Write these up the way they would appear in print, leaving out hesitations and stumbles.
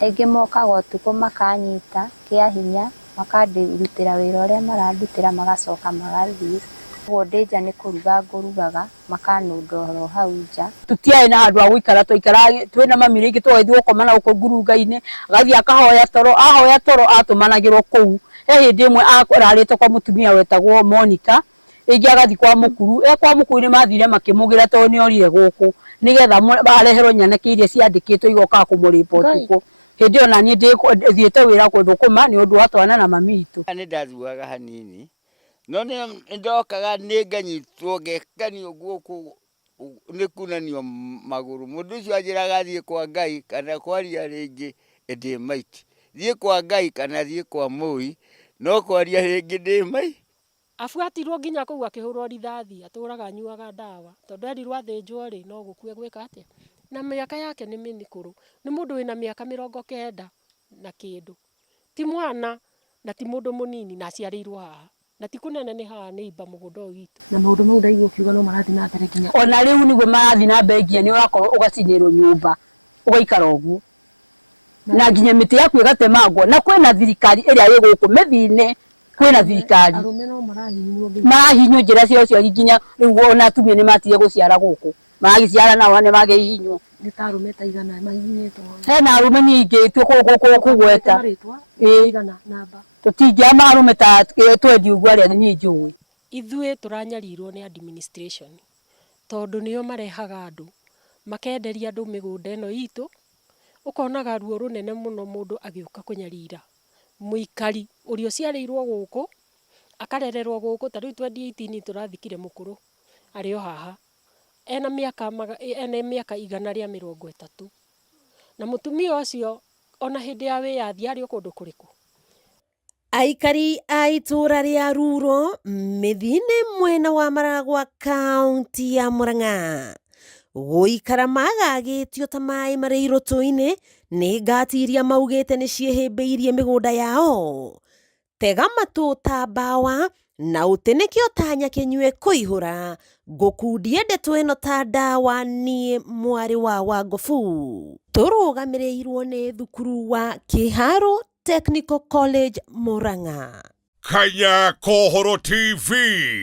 Aingĩ mokaga ũtukũ makanyita kĩa hinya makandutĩra wĩra ũrĩa marandutĩra magacoka magathiĩ. Ũguo ndĩ nja nĩ kũruga ngũrugaga makanũnda oro hau nja. Tũtiarĩ na handũ ha gũikara, twaikaraga twĩna mami rĩngĩ tũgathiĩ gũkoma na gũkũ ngurunga-inĩ, agathiĩ akahoya toro, ahoya toro atũmanagĩrwo kũu. He hĩndĩ ĩmwe ararĩte kwa mũtumia wetagwo Monica, rĩngĩ agathiĩ kwa mũkuru, kwa mũkuru nĩ mathire makĩmũgĩra tondũ nĩ orire gũkũ nĩgetha areherwo nyanake iria ciandĩkĩtwo igokaga kũmũrĩpa ũtukũ. Hĩndĩ ĩyo naniĩ thiĩte wĩra gũthũkũma nĩ ũndũ wa twana na mami witũ. Nĩ ndathuaga hanini no nĩ ndokaga nĩ nganyitwo ngekanio guoko nĩ kunanio magũrũ. Mũndũ ũcio anjĩraga thiĩ kwa Ngai kana kwaria rĩngĩ ndĩ maiti, thiĩ kwa Ngai kana thiĩ kwa Mũi, no kwaria rĩngĩ ndĩ mai. Abuatirwo nginya kũu akĩhũrwo rithathi, atũraga anyuaga ndawa tondũ erirwo athĩnjwo rĩ no gũkua gwĩka atĩa. Na mĩaka yake nĩ mĩkũrũ, nĩ mũndũ wĩna mĩaka 90 na kĩndũ, ti mwana na ti mũndũ mũnini na aciarĩirwo haha na ti kũnene nĩ haha nĩ imba mũgũnda ũyũ witũ. Na maũndũ mau ndaigua ũkiuga no marathiĩ na mbere nginya ona rĩu nĩguo marathiĩ na mbere nginya nĩ ũrakorwo ũgacinĩrwo nyũmba ũgaikara ũguo na nginya mĩtĩ yaku ĩgatemangwo. Na kwĩna thirikari ĩrĩa ĩ gũkũ mĩthiine, kwĩna thirikari arũme no marahinywo njĩra cia ũciari nginya rĩu ona atumia nĩ matige gũciara gũkũ, maragĩciara nao nĩ magĩhihinywo. Nĩ ta arũme ta igana mahihinyĩtwo. Hena arũme ningĩ kũgweta igana namba, tũtingĩama arũme ta twendi ũguo arĩa niĩ njũĩ. Ithuĩ tũranyarirwo nĩ administration tondũ nĩo marehaga andũ makenderia andũ mĩgũnda ĩno itũ, ũkonaga ruo rũnene mũno mũndũ agĩũka kũnyarira mũikari ũrĩa ũciarĩirwo gũkũ akarererwo gũkũ. Ta rĩu 2018 tũrathikire mũkũrũ arĩ o haha ena mĩaka 130 na mũtumia ũcio ona hĩndĩ ya wĩyathi arĩ o kũndũ kũrĩkũ. Aikari a itũra rĩa Ruro mĩthiine mwena wa Maragwa kaunti ya Murang'a gũikara magagĩtio ta maĩ marĩ irũtũ-inĩ nĩ ngati iria maugĩte nĩ ciĩhĩmbĩirie mĩgũnda yao. Tega matũ ta mbawa na ũtĩnĩkio ta nyakĩnyue kũihũra, ngũkundie ndeto ĩno ta ndawa niĩ mwarĩ wa Wangobu. Tũrũgamĩrĩirwo nĩ thukuru wa Kĩharo Technical College Murang'a. Kanya Kohoro TV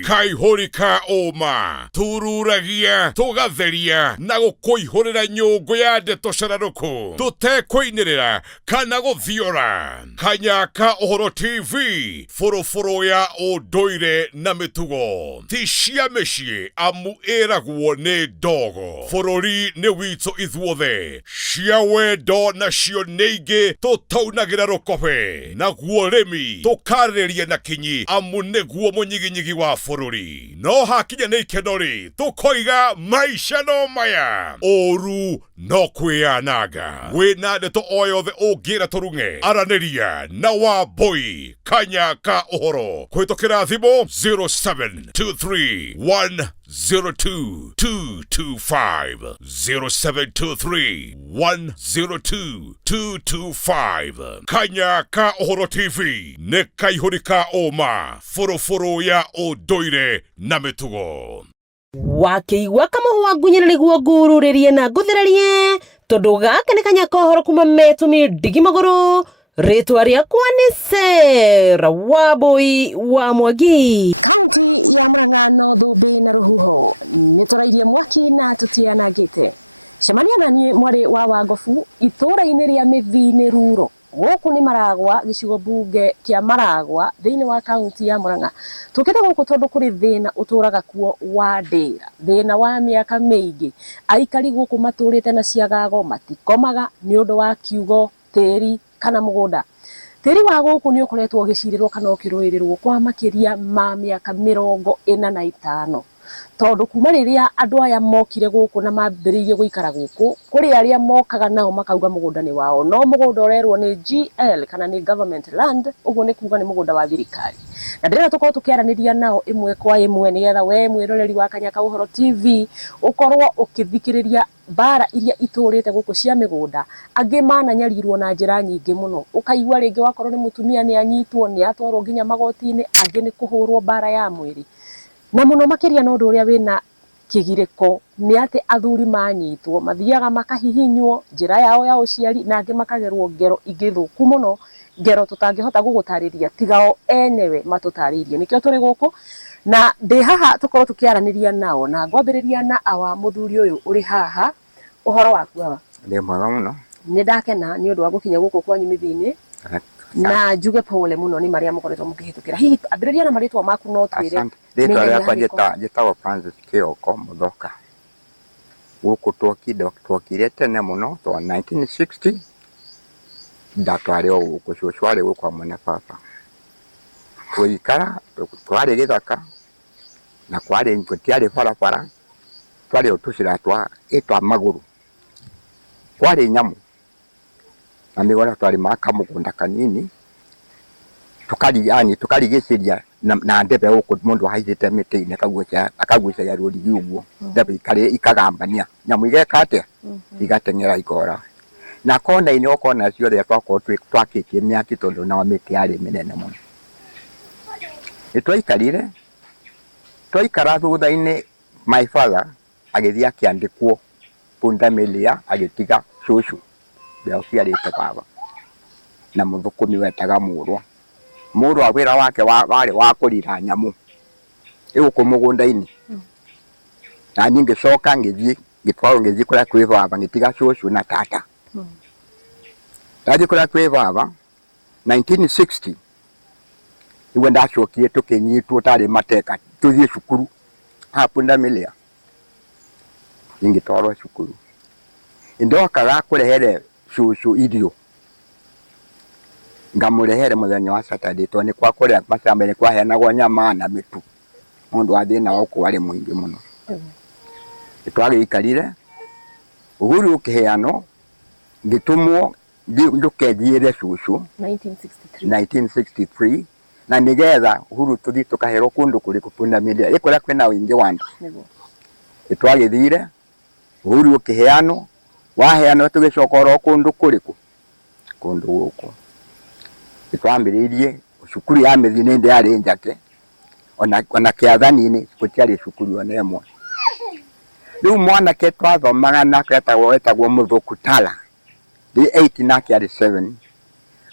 kaihũrika ũma tururagia tugatheria na gũkũihũrĩra nyũngũ ya ndeto cararũkũ tũtekwĩinĩrĩra kana gũthiora. Kanya Kohoro TV bũrũbũrũ ya ũndũire na mĩtugo ti cia mĩciĩ amu ĩragwo nĩ ndogo. Bũrũri nĩ witũ ithuothe, cia wendo nacio nĩ ingĩ tũtaunagĩra rũkobe, naguo rĩmi tũkarĩria na kinyi amu nĩguo mũnyiginyigi wa bũrũri. No hakinya nĩ ikeno rĩ tũkoiga maica no maya, ũru no kwĩyananga. Wĩna ndeto o yothe ũngĩra tũrung'e aranĩria na Wambui Kanya Kohoro kũhĩtũkĩra thimũ 0723102225 0723102225. Kanya Kohoro TV nĩ kaihũrika ũma bũrũbũrũ ya ũndũire na mĩtugo. Wakĩigua kamũhwa ngunyĩra nĩguo ngurũrĩrie na ngũthererie tondũ gaka nĩ Kanya Kohoro kuma Metumi Ndigi Magũrũ. Rĩtwa rĩakwa nĩ Sarah Wambui wa Mwangi. Kaunti ya Murang'a no Thũmbĩ na rũhuho nĩ tũrairie mwaki na tũtianangĩte. Cemania na niĩ mwarĩ wa Wangobu itũra-inĩ rĩa Mĩthiine Ruro. Gũkũ nĩ Maragwa, gĩcigo bunge kĩa Maragwa thĩinĩ wa kaunti ya Murang'a. Tũkĩte gũkũ tondũ kũrĩ thĩna ũtũraga kuo wa ndĩra, thĩna wa mĩaka mĩingĩ. Aikari gũkũ matũrĩte na ciagago matikomaga nĩ ũndũ wa kiugo, tĩri kana mũgũnda. Tĩri wa gũkũ nĩ ũkoretwo ũgĩcirirwo kana ũkĩrũĩrĩrwo kwa makĩria ma mĩaka 45. Tondũ kuma rĩrĩa andũ aya mokire gũkũ na mambĩrĩirie gũikara gũkũ, kũrĩ arĩa mokaga nao makauga mũgũnda nĩ wao, no mũgũnda ũrerwo nĩ GL kana nĩ government land, ũguo nĩ kuga nĩ mũgũnda wa thirikari. Na ndĩrenda tũkorwo tũkĩaranĩria nao ĩmwe kwa ĩmwe nĩgetha we mwĩroreri wa Kanya Kohoro TV ũkorwo ũkĩthikĩrĩria bara iria itũrĩte gũkũ cia mĩgũnda. Angĩ mananyarirwo na njĩra nyingĩ mũno, ũkaigua rĩngĩ wakorwo nĩ mũtumia nĩ anyitwo nĩ atwarwo nginya magoti-inĩ, angĩ nĩ kũhũrwo bara ya mwĩrĩ. Na mũno makĩria no ũndũ ũrĩa wĩna kigiriko ni ati athuri manyitwo mathiaga makahihinywo njira yao ya uciari na angi makagerwo ngero ingithuku muno ngero tutangihota gugutariria tigao enewe matutaririe nikio turi guku na ndi haha tukorwo tukiaraniria nao na ngwambiriria na awa muthuri uyu uri haha uhoro waku awa ndi mwega muno ni ndakena ni undu wa gukinya guku kwanyu mithini na njuge pole muno ni maria mukoretwo mukihitukira hihi ambiriria na maritwa maku no twire rĩtwa rĩakwa njĩtagwo Francis Kĩoko Mũthoka gũkũ twokire tene mũno twa 1960 ndatwarĩ o gũkũ cũcũ arĩ gũkũ hamwe na baba tũikara twarĩ gĩthaka na gũtiarĩ barabara twarĩ o tũcĩra twa magũrũ kwarĩ nyamũ na mĩgũnda twarĩ maka mũgũnda kanini tukarigicĩria na ndebe gũkũ mũndũ ahaicĩte mĩtĩ-inĩ akagucagia rũrigi ũguo ndebe ikagambania nyamũ igeka atĩa igateng'era ikora na kona-inĩ o kona ciothe twakĩtie mĩaki tondũ nao mĩtĩ yarĩ mĩnene mũno nĩtwaikarire twaikara thutha-inĩ my father agĩthiĩ akĩandĩkwo pundamilia agĩtiga cũcũ mbeo ciarĩte baba na mũthũkũmi wetaga mũrwa wĩra wake warĩ wa kũrira nyamũ gũkũ mũgũnda-inĩ na niĩ ngĩcoka ngĩthiĩ kũrĩa kwĩ baba ngĩtiga cũcũ na tata ndathiĩ kũrĩa kwĩ baba 1960 nĩguo ndacokire tũkĩnyitwo tarĩ mateka tũthiĩ cukuru pundamilia ngĩtwarwo cukuru ndokaga kũrehere cũcũ irio ngamũrehere mũthenya wa Saturday tondũ nĩ kwa kũrĩa macamba-inĩ kwaheanagwo nyama na mĩtu mũndũ wa thĩna wa gũkũ warĩ mũingĩ mũno nĩtwagĩikarire ũhuru ũkĩheanwo ngĩtũmwo njuke njiĩre cũcũ 1963 na nĩgetha ũhuru tũthiĩ tũkaherwo kũndũ kũrĩkũ Pundamilia kũrĩa kwĩna ũingĩ wa andũ nĩtwagĩthire ũhuru ũkĩheanwo waheanwo tũgĩcoka oro kũndũ kũrĩkũ kũndũ gũkũ nĩtwambĩrĩirie cukuru ya Mĩthini yarĩ njake ona kĩathani-inĩ gũtiarĩ cukuru ona ĩmwe rĩu mwanake twathomaga nake wetagwo Mũthũku Tala ndĩ 8 nake arĩ 7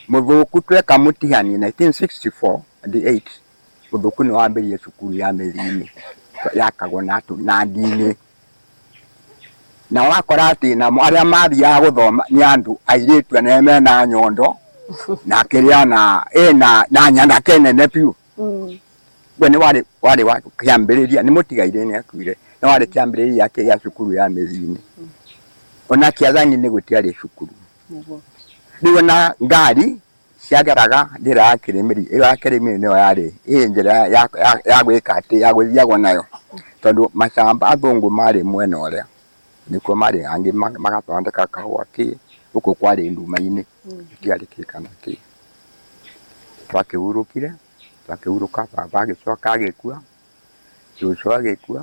Mũthũku tweka mũtihani 1964 ndĩ 8 Mũthũku nĩ wambĩrĩirie cukuru ya Mĩthini yakagwo na ndini na wakora atĩ na arĩa mathiaga gũthoma nĩ andũ airĩtu anene mena nyondo na kĩrĩa na nyanake nene biũ we nĩ warĩ kĩambĩrĩria nĩ mũtigaire nĩ akuire nĩ warĩ kĩambĩrĩria gĩa cukuru ya Mĩthini ona kĩathani-inĩ gũtiarĩ cukuru rĩu ona ngari ciageraga njĩra ya Kĩrĩmĩri ya Kĩrĩmĩri nĩyo yarĩ njĩra ya gwĩka atĩ ya gũthiagwo nayo tondũ macamba athũngũ marĩ mwena ũrĩa nĩkuo marĩ angĩ magathondeka kahũa gũkũ kwarĩ nduma-inĩ gũtiarĩ kĩ kana kĩ twakĩhurũka baba agĩcoka agĩkua cũcũ agĩkua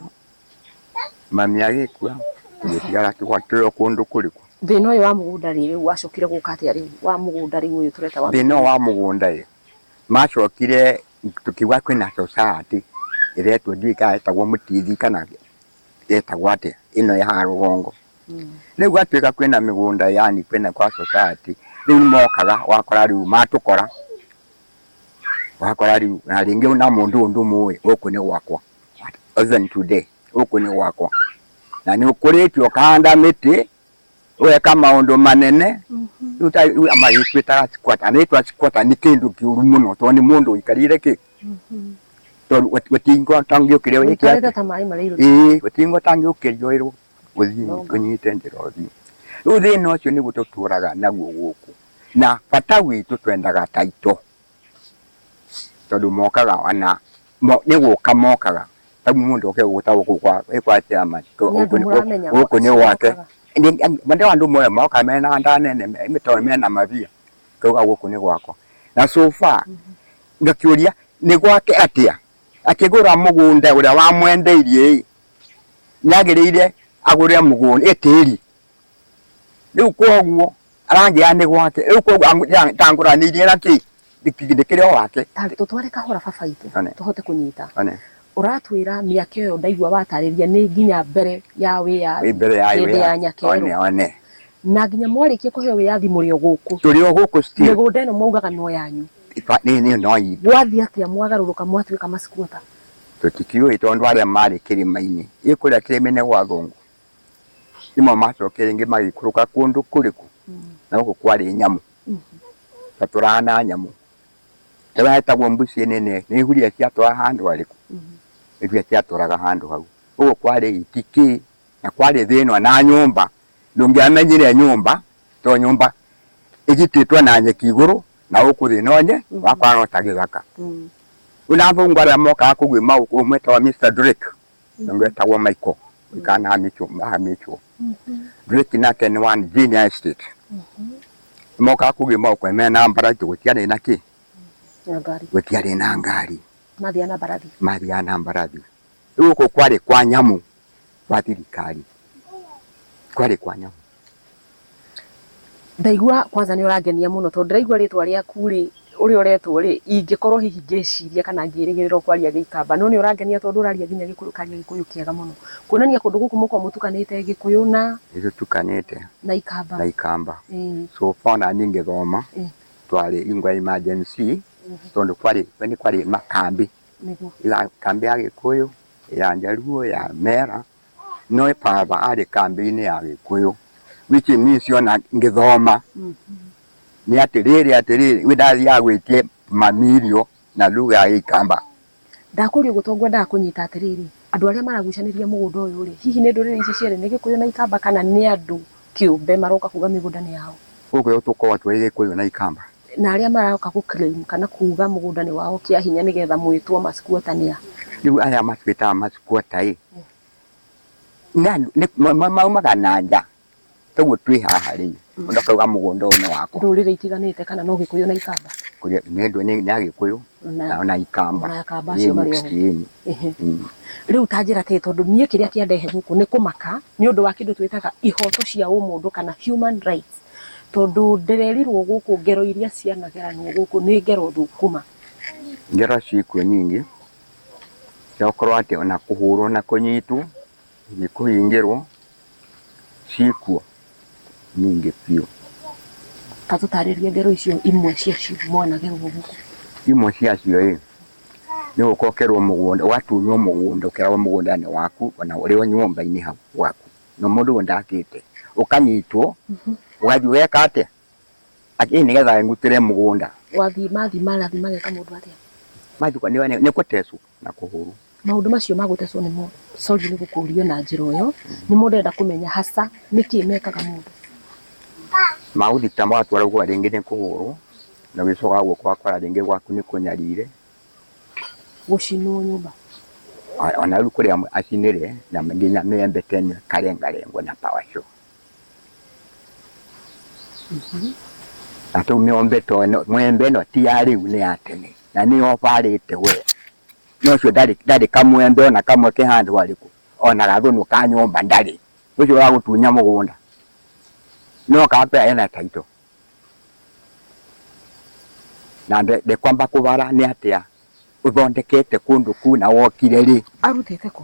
mami agĩkua tũgĩtigara tũgwatĩrwo kũndũ kũrĩkũ thĩna ũyũ wa mũgũnda rĩu wacokire gũka atĩa rĩu wa mũgũnda rĩu ũyũ tũreta wa thĩna wa mũgũnda macokire tũkiuga kwĩna society ĩretwo ndiũĩ kana ĩtagwo Mũtithi kana ĩtagwo atĩa ĩno ya haha rũgongo rĩu gwatuĩka kwĩna mĩgũnda yani kwĩna kwa society rĩu nĩmokaga wakora rĩu matũkora wakora rĩu na rĩngĩ na mũndũ mũĩ gũkũ nĩ gwakwa even today gũkũ nĩ gwakwa na nĩ ũkũrĩtio ũkahanda mĩtĩ weka maũndũ manene rĩu magĩtwĩtaga squatter anĩtwa squatter nĩ kĩndũ kĩũru mũno tondũ nĩ mũndũ ũikarire kĩ tondũ gũtingĩhota ũtangĩũkĩrĩa wĩkĩate gũtingĩhota ũtangĩũkĩria gũthiĩ ũnyite njĩra ũthiĩ rĩu thĩna ũcio nĩguo tũtũraga naguo gũkũ na bata witũ twendaga taito tondũ mokaga ona nĩ gũka mokaga tabu mũndũ oke gũta gũkwa chairman gũkũ nĩ gwake mande wa andũ moya moka mena nda nene mĩtoro mena mavia kauga gũkũ nĩ gwakwa na so far ngakĩũria nĩ gwake atĩa akĩgũra mũgũnda ũrĩa wamwendeirie nĩagĩrĩire agũre mũgũnda tĩri rĩu koguo aranjĩra nĩ gwake rĩu koguo tangũranĩirie na kĩ ndĩkĩrĩ o wake tũtware kahora baba itũ tũhote kũnyita uratwira miaka iyo ndaigua watarĩria nĩ nginya mbere ya wĩyathi mbere ya hĩndĩ ya Nyakeru one na nginya mwarikia kũheo wĩyathi mũrĩ o gũkũ tũrĩ o gũkũ still mĩgũnda ĩno maugaga no yanyu nĩ no itũ gwathi atĩa mwagarũrũka mwatuĩka masquota tũtikiũĩ tondũ arĩa marĩ kĩrĩma-inĩ kũrĩa kĩrĩma-inĩ gwa Thũngũ nĩmo macokire rĩngĩ magĩikũrũka kũndũ kũrĩkũ na gũkũ kwarĩ nyamũ ta tũrahana nyamũ ĩrĩa ĩtagwo mbuci nene nĩ huria ciatwara handũ harĩkũ iria ciatũraga handũ hau ũguo kwarĩ itikĩ na kwarĩ thĩno na nyũmba ndũngĩamenyire nyũmba to nyũmba ĩgitĩtwo na nyeki igũrũ na gũkũ thĩ nonye wakora no ta gĩthaka unathũngũ arĩa mokaga kũguĩma ũmwe etagwo Mr. Drake ũngĩ etagwo Michael kana Micho Drake nake nĩ wa Virginia Estate mokaga kũguĩma ũkwe mena mbarathi gũtiarĩ na kĩ gũtiarĩ na ngari mathiaga na mbarathi gũkũ kwarĩ kwa nyamũ kwa thirikari kwarĩ kwa nyamũ ndaigua kwanza nĩ ũrangenia mũno tondũ ndĩraigua rĩtwa rĩaku rĩ ũrĩa ũretwo rĩ ingĩkorwo hihi ngĩciria kana ngĩrĩgĩrĩra kwaria Gĩkamba no nĩ ũrangenia tondũ ũraria nginya Gĩkũyũ karia Gĩkũyũ kĩega mũno kuonania kũndũ gũkũ mũkoragwo mũtukanĩte Gĩkũyũ na tukanĩte na Ikamba so far na niĩ ngĩthoma twarĩ ingwa emergency tondũ kwarĩ makambi ya kambi ya Gĩkũyũ ya Njaruo ya Mera no baba arĩ kambi-inĩ ya Gĩkũyũ which means ona ngĩthoma ni atĩrĩrĩ wĩndathiaga gwĩtie mamirio na lugha ya Ikamba ndakũria gũtongwa ndakũnyita atĩrĩrĩ andũ arĩa maragucanĩria mũgũnda ũyũ rĩ hihi nĩ ndũrĩrĩ ici cierĩ nĩ Gĩkũyũ na Ikamba kana nĩ andũ kĩũmbe maroka kuga mĩgũnda nĩ yao ũguo tũkoragwo tũrĩ Gĩkũyũ na Ikamba na arĩa maroka gũclaim kana kuga mũgũnda nĩ wao kĩa hinya nĩgetha mwĩtwo masquota nĩa rĩu aya matwĩtaga masquota maumaga na nja toguo twĩ haha rĩu mũndũ akauga mũgũnda ũyũ nĩ wakwa ndũrĩrĩ itiganĩte kana no Gĩkũyũ na Ikamba nĩ Gĩkũyũ na Ikamba acio marĩ rĩu tanjĩra tĩ tondũ niĩ kĩrĩa kĩandehe gũkũ nĩ kũmaka nĩ ũndũ wa kĩndũ twĩtaga ihoto cia ũmũndũ kana human rights tondũ ndĩrerirwo gũkũ ngero iria cianageranwo gũkũ nĩ ngero thũkũma ngero cikuo nyingĩ ciokorwo atĩ ona kũhũrwo na kũnyitwo nĩ kũhingĩrwo cikuo nyingĩ biũ ta tũtarĩrie ngero icio imwe ciacio mwanagerwo gũkũ imwe ciacio nĩ gũkokerwo mũgũnda ũgatunywo mũgũnda ũkeragwo mũgũnda nĩ waku ona ũrĩ o nyũmba-inĩ hau gwaku no mũndũ ndakĩte ũkanyitwo ũgathiĩ ũgeka atĩa nĩgetha ngutĩre mũgũnda mathi mageka mũndũ atĩa nĩ gũtecwo na kũhũrwo maũndũ macio magũtecwo nĩmo sorry nĩ gũkũrio na njĩra ũyũ nĩ mũndũ enda kũmenya hasa nĩkĩ mekaga mũndũ maũthita magatwara gwa rĩngĩ nĩ kũhũrwo na gĩcoka gwakwa rĩngĩ gwaku nĩ kũnyarire gũcinwo nyũmba ona rĩu kũrĩa acinĩre na nginya mĩembe tene karengarengwo na power show na tũu mwembe ĩno ti ya rĩu nĩ ya tene na nĩ obarĩte we no ũcio ndarĩ kamwembe ona kamwe ke handũ harĩkũ ona gathũnũ ka nyũmba ndarĩ ũcio wa gũtunya mũgũnda no kapea ena taito na ndekwamba kũbara nĩ atĩa ũthondekete kũndũ kũu na wokire rĩ arutĩte kũ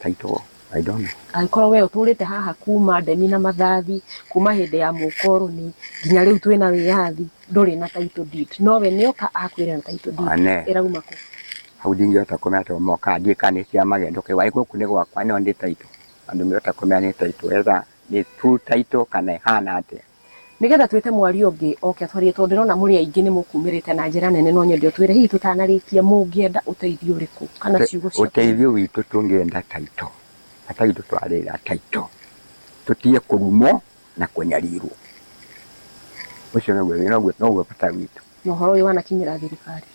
taito I don't know angĩkorwo we ũtũrĩte haha kuma ndemi na mathathi kuma hĩndĩ ya mũkoroni nginya rĩu twĩna wĩyathi ndũrĩ na title deed no we nĩoka akwĩre na title deed ĩrauma kũ hau ndingĩhota kũmenya tondũ moka ndiĩ kana nĩ cia magendo kĩwa gũkũ nĩ gwakwa no ndĩ title andũ mĩhota kũmenya nĩ title etha nĩ true title kana ihana atĩa nĩgetha twĩte mwario ũngĩ oke atwarie tondũ ndĩrona mũrĩ aingĩ nĩ mũkumĩrĩte na njĩra nene no nyende twĩre hihi tũtanarĩkia mũngĩenda ũteithio ũrĩkũ kana ciugo cia ũteithio witũ tũngĩenda title title twarĩra title tũtige kũrumwo na kũnyarirwo ũcio noguo bata witũ na ũhoro ũyũ wanakinyĩra thirikari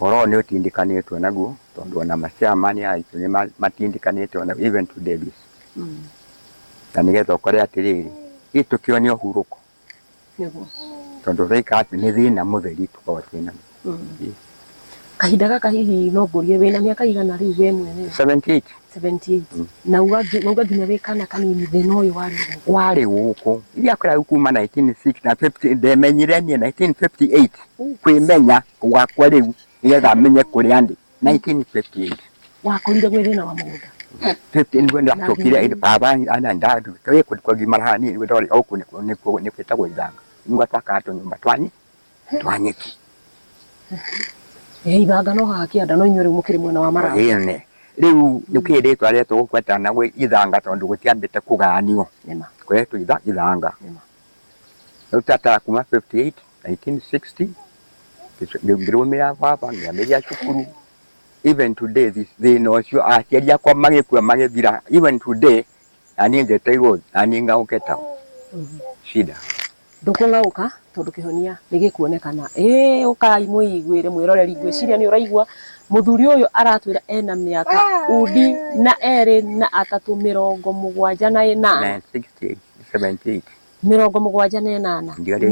ũhoro nĩ ũtindĩkanĩtwo naguo tondũ ona machairman aitũ nĩ matindĩkanĩte ona even to Davis na nĩgetha ũkore atĩrĩrĩ tũkĩone ũhurũko tondũ reika atĩ nĩ thĩna mũtheri tũkorwo twĩna kahinda gaka hihi no ngũrie wĩna mĩaka igana rĩu we mwene 78 na uga nginya wĩ kana kanini thĩna ũyũ warĩ gũkũ iria kũrĩa kuma 1960 na 50 ndemenyire niĩ 1958 kwĩmenya gwakwa rĩu nĩgetha menye kũrĩa ndĩ 1958 wakorire gwä thä na wa må gå nda 15 niguo ndacokire baba ana ndadu twe kwa gimarahani niguo ndori auku nikuo nikwitagwo ithanga niguo twakaga tunyumba twanyeki ithanga no hakianda no inyuĩ rĩu mũkĩrĩ mwena wa Maragwa ĩne rĩu nĩkĩrĩ twaretwo gũkwetana gwĩ ithanga tondũ gũtiambĩte kũganio kwetwo ithanga rĩu tata kuma 58 1960 ngĩrũmĩra baba ngĩambĩrĩria cukuru. Even today thĩna ũcio aciari akwa magĩkua magĩthira even today naniĩ njeteirwo naniĩ ngaũke ta shida ndũkũng'aũka tondũ kĩhonia nĩ gĩkuonekana ũkai mũiguĩre mwĩroreri ngwĩciria nĩ ũraigua mũthuri ũyũ aratwĩra ena mĩaka udi na erĩ na atatũ 78 78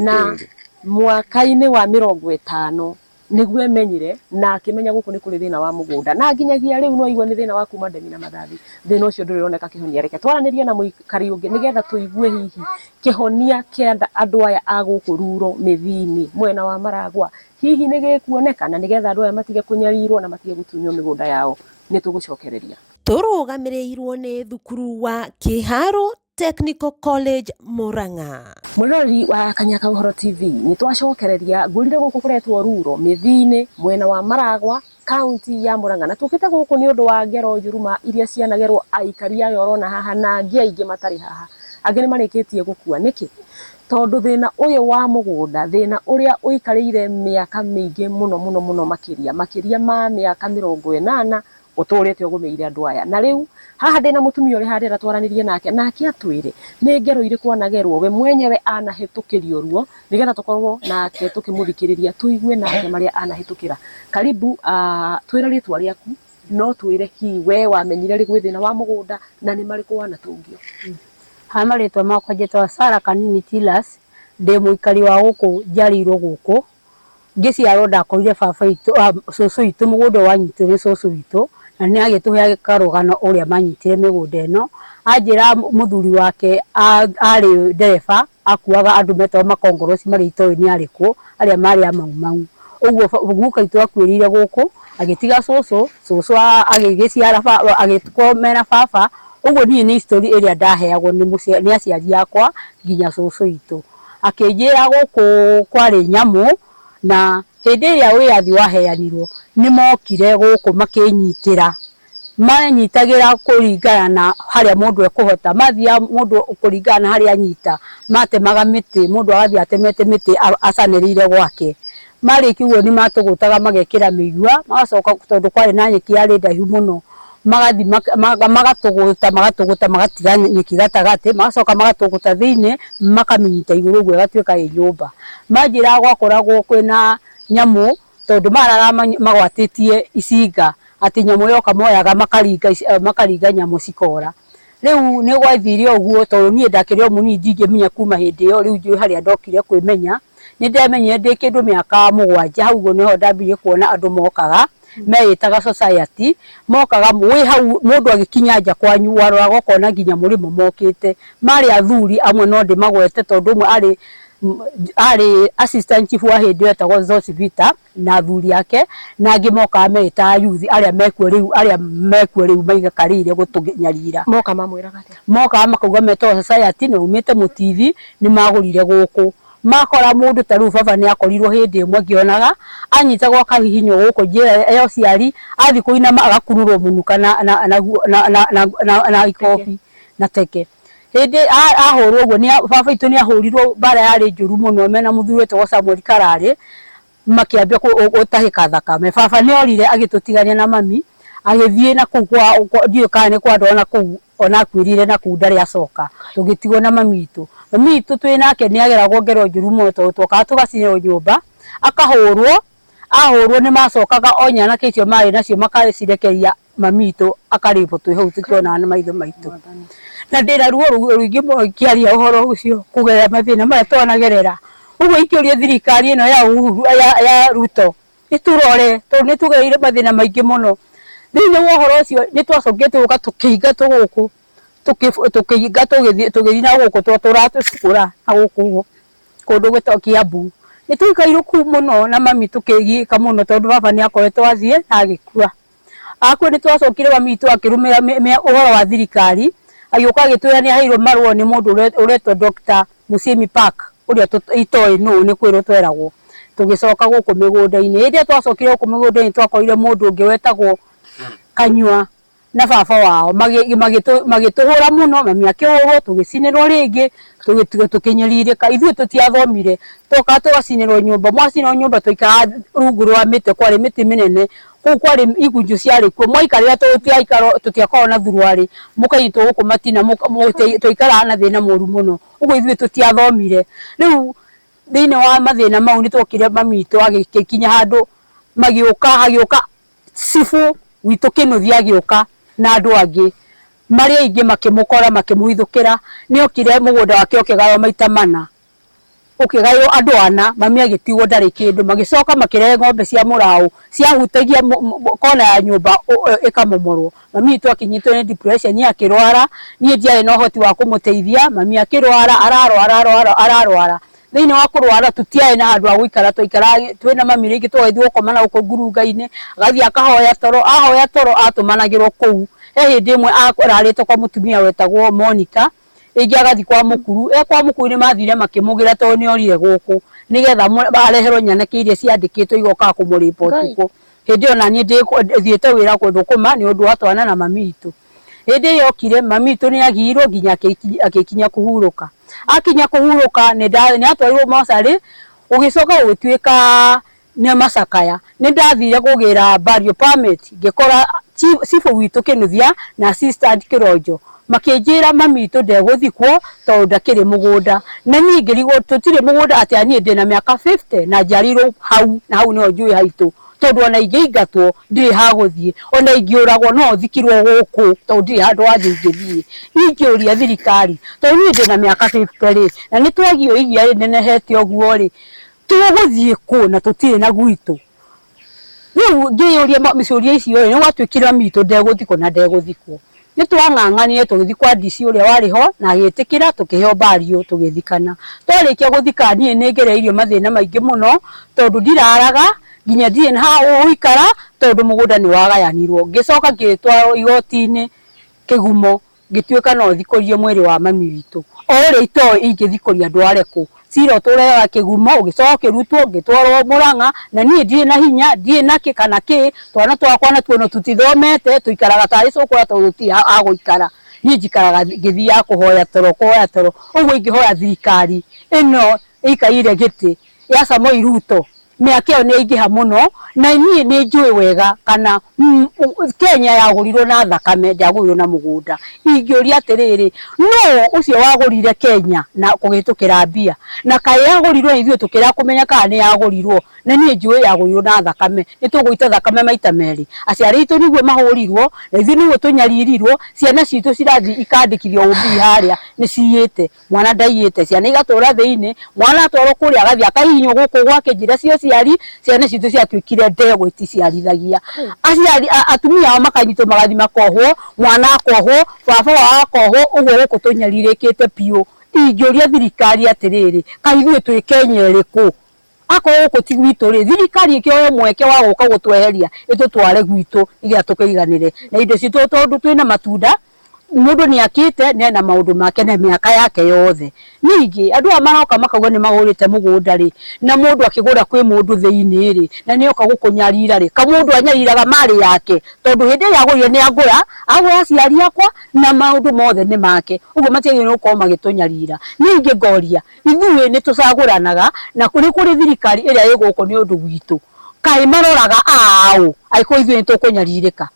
na mwaka-inĩ wa 50 niguo emenyire na akimenya guku ni kuri thina wa mugunda na nginyagia riu no igwa ni thina wa kuma ndemi na mathathi thina ucio ndurironeka kihonia reke twaranirie na muikari ungi nigetha tuigue hihi kihonia kianda andu aya aguku ruro mithini mwena wa Maragwa hihi ni gikuoneka na nigetha andu aya matige kunyarirwo na matige gutunywo migunda yao ni tugucokereria turugamirirwo ni thukuru wa Kiharo Technical College Murang'a. Mwirori wa Kanyaka Uhoro TV ni twacokereria ngurire guku kuretwo ruro mithini mwena wa Maragwa county ya Murang'a na tukite guku ni undu wa ngero njuruma iria cianagerwo aikari ayo orona haha na angi aingi matari haha angi ni marikitie gukua niki tondu thina uyu wa mugunda thina uria uikarire miaka mingi muno makiria ma miaka 80 uturite ugumeire andu aya na riu haha ndina mutumia uri harira twaranirie nake atwire ni ngero iriku anagerwo we mwenyewe anahitukirio ruo nigetha tukorwo nake tukimuthikiriria tuigue nake maria anahitukira karibu twira ritwa riaku no twire hi we wamenyire ri gwithina wa mugunda na ni mariku wanatungio hamaritwa makwa jetwa Sara Kanini Tilas de muikari wa guku jarirwo guku ngiciarwo ndakorire baba itu cucu itu mugunda wanyitire cucu itu na ni agituhe karugano uria manyitire migunda eno anjira muthuri wake ari ndereba akuaga andu metwa makongoroci mari itoe ni arikuo aria mari amau uguo guka itu akwirire guku agitiga cucu agigiciara agitukwo mena baba uguo ni story iria ndaheagwo ni aciari yakwa nginya cucu itu akinjira guku kwari nyamu na hindi iria wiathi waheanirwo ni mokire guku makinyitira manyitagira kuringana na haria mundu ekuhota mathia mundu kuringana haria anyita matemaga miti mundu agathi atemete miti acanirire gwake marikiguo ni matugutaga magekira migua magacoka tondu kwari na nyeki yari ndaihu muno magathi magatuguta magatiga nyeki gatagati magacoka magatuguta thiini makaminyita iguru guo gatuika nyumba manjira gwakoragwo kwina nyamu tondu marara magwatitie icinga ati nyamu yoka moyaga makaringa nyamu cikora riu ni gwathire uguo tondu nie ndakire munini ndingimenya kuma hindi yo riu njui haria ndokire kwimenya ni ndemenyire ndi kindu miaka 7 hau go niho ndambirie kuona andu mokaga meitaga society mokaga wi hau mundu agikinya nja kwanyu waroraga ukona nginya murimo mokite mari athuri amwe no ndi magwete tondu umwe ari assistant chief wa hindi etagwo Zosivita na athuri yake na angi moka meita youth aria mekuo riu maigakarire gutunyarira moka mamwiraga atia moka makauga meto society no umite mutivi ni magurire guku makora mundu taru baba ni akorirwo hindi imwe ngionaga anyitagwo kahihinyo guku njira yo ciari athi kuina agakururwo munuka na ikofi na teke hindi ahurwo uguo ni baba itu ni ahurirwo bara yari njuru muno mena muthuri wetwo Samuel Karari makiambia gutahika thakame baba ni orire agitutigania na mami agithie na kugwa ndio kana kwa ndona ku ona kwirire na kundari acoka tugitigwo na mami itu twinake ni ageragwo ngero njuru moto twoka tugacinyo nyumba ahurwo ni macokaga onyana kicio mari nacio makacirĩkeria mami itu akaribo twi hau tukiona na maitho maitu na ndira ruo ruingi mo kiaria uhoro ucio kugerera mathina maria twanagerera uguo ikiuria thirikari ino ya Ruto iturore tondu ni tugereire mathina maingi muno thini wa uhoro ucio ni twacokete guka tukiinga tuguku tukiinga tugithi na guku turatucukura na guku kundu gwetwo Kiambu ni tuikairu ku muno na mami tukigika muno tondu baba ni akoretwo athie na agikua akwe ni twacokire wa mitu akirumira uhoro wa thirikari agioka agitwira ni hairo marwo ni mundu uretwo Dr. Musimi Park uria itoi no ni kwiro tweragwo tugicoka guku migunda-ini indi twacokire guku migunda-ini twakorire mundu ungi wetagwo Kanyua na baba wao magituhura muno mami akihurwo tugicinirwo ringi tukinyiririka ithuĩ tutiathomire toka twacinirwo nyumba mwacinirwo nyumba tuikara rungu rwa mite kwari miti minene kuu kwari igunju ciari kuo mwaikarira tutiakorwo na thurwari mukaitwo guku matina tuikara na thina moru muno uguo ithuĩ tutiathomire riu thiini wa mathina mau ni twokire mamitu agikinya handu hagioka cibu witu Kinuthia agioka na andu angi mari aingi makimukora makimuithukira ni okire mugunda wake ukigayo maita mana ukigayo andu ana mami agitigwo ndari kindu magicoka makire ng'ombe cia murao ciahutagia kona ya nyumba ikamomorwo mami tu akinyitwo ni depression akirwara ni ndiaye no hoti wa kumuteithia mami akirwara ararwara thiini wa kurwara tutiaye na handu agwikara twaikara twina mami ringi twagithwo komana uko ngurunga-ini agathi akahoya toro atumanagirwo kuu he hindi imwe ararite kwa mutumia wetagwo Monica ingi agathi kwa mukuru kwa mukuru ni mathire makimugira to ni orire guku nigetha bareherwo nyanake iria ciandikitwo igoka kumuripoti ku hindi ona ni thiete wira kuthukuma ni undu watwana na mami itu hindi yokire mami itu ni agirwo nginya akikinya kuhuruka akinya kuhuruka ni atwarirwo mosari ugicoka gutwika ni macakaya ni ndathire kugira burial permit ngikora chief witu Kinuthia na assistant Kironjo makinjira mami itu ndeguthikwo tondu ndakiri mugunda na ni ngirigwo tutire mugunda ati ani ndina miaka 50 na njarirwo hau na hau no njui haitu tondu ona ingiingatwo ndiri haguthie ona ingiuragwo no thikirwo guku tondu ndiri handu wathi ingithie ingiuria thirikari tondu ndina miaka 50 na ni twagio igia rinenehete uguo ri tuguthie ku na tutire na gwitu riu ngiuria miciuria icio ni watwikira mitu ndeguthikwo na ndeguthikwo ni twang'ang'anire tugithi kwa DC uria wariho na agitikira tukiheo bario tugithikana twarikia guthika nie ni ngereirio mathina maingi muno tondu ndiraraga nginya ndire na uikara tondu mugunda ni wagayanirwo ngicoka ngitwarwo igoti-ini Kigumo ngitwika no thikorie mwiri wa mami witu ore ito ingithikoria andu areku cira turewa Kigumo ugicoka kirutwo ngitwarwo Murang'a na nie ndire na hinya ndire na kana twana twakwa na tuono tutithomete tuikaraga tari cukura tondu ti aguikara nie njikaraga ngithia kuhoya toro uguo ingihoya thirikari ino ikaire giti ya Samoei Ruto miaka ni ingiha muno na nie ni njui wega kana Kenya yagurirwo na thakame ndagurirwo na mugunda ingiuria atiriri no ucio wagurire Kenya na kugitukira mbia na kai yagurirwo ithuĩ tukira kumenya kana ni yagurirwo na nie njui yagurirwo na thakame ni tuguita thakame maita meri aciari itu niguo mahurirwo na ithuĩ niguo tunyaririrwo ciana citu cirathi ikandikithio umbi haria ni ciite mwana ndaiyite ciana igatura thiini mwana atwarwo kuria agathi akahinywo guku gwake njira cio ciana citu ciatwikire ndegwa iticiarithagia aciari atumia ao makanyitwo magathi makohwo mwana akohwo baba wao akohwo uguo guku tunyaririkite piu ingiuria thirikari atiriri kai ithuĩ twi Kenya iriku akorwo guku ti gwitu ri thirikari ikioe mweke wa guka gutweheria itutware gwitu igia tukiiganire na indo citu tondu twina matunda mundu ni akite na maundu make na miaka yake yothe ningi andu amaroka makauga ni magurite mugunda ri na mundu akigura kwi mundu thiini ri na ni oka gukunyarira ri ka mundu anyariraga mari yake tondu hindi ya gurire ni agura ciari akwa na maundu mothe ni make uguo matiagire uko magitunyarira ningi ngoria ithuĩ ni tucaguranaga na kuri thirikari iria iguko ni undu gwitu kai maroraga aau aiko ithuĩ ni tukunyaririka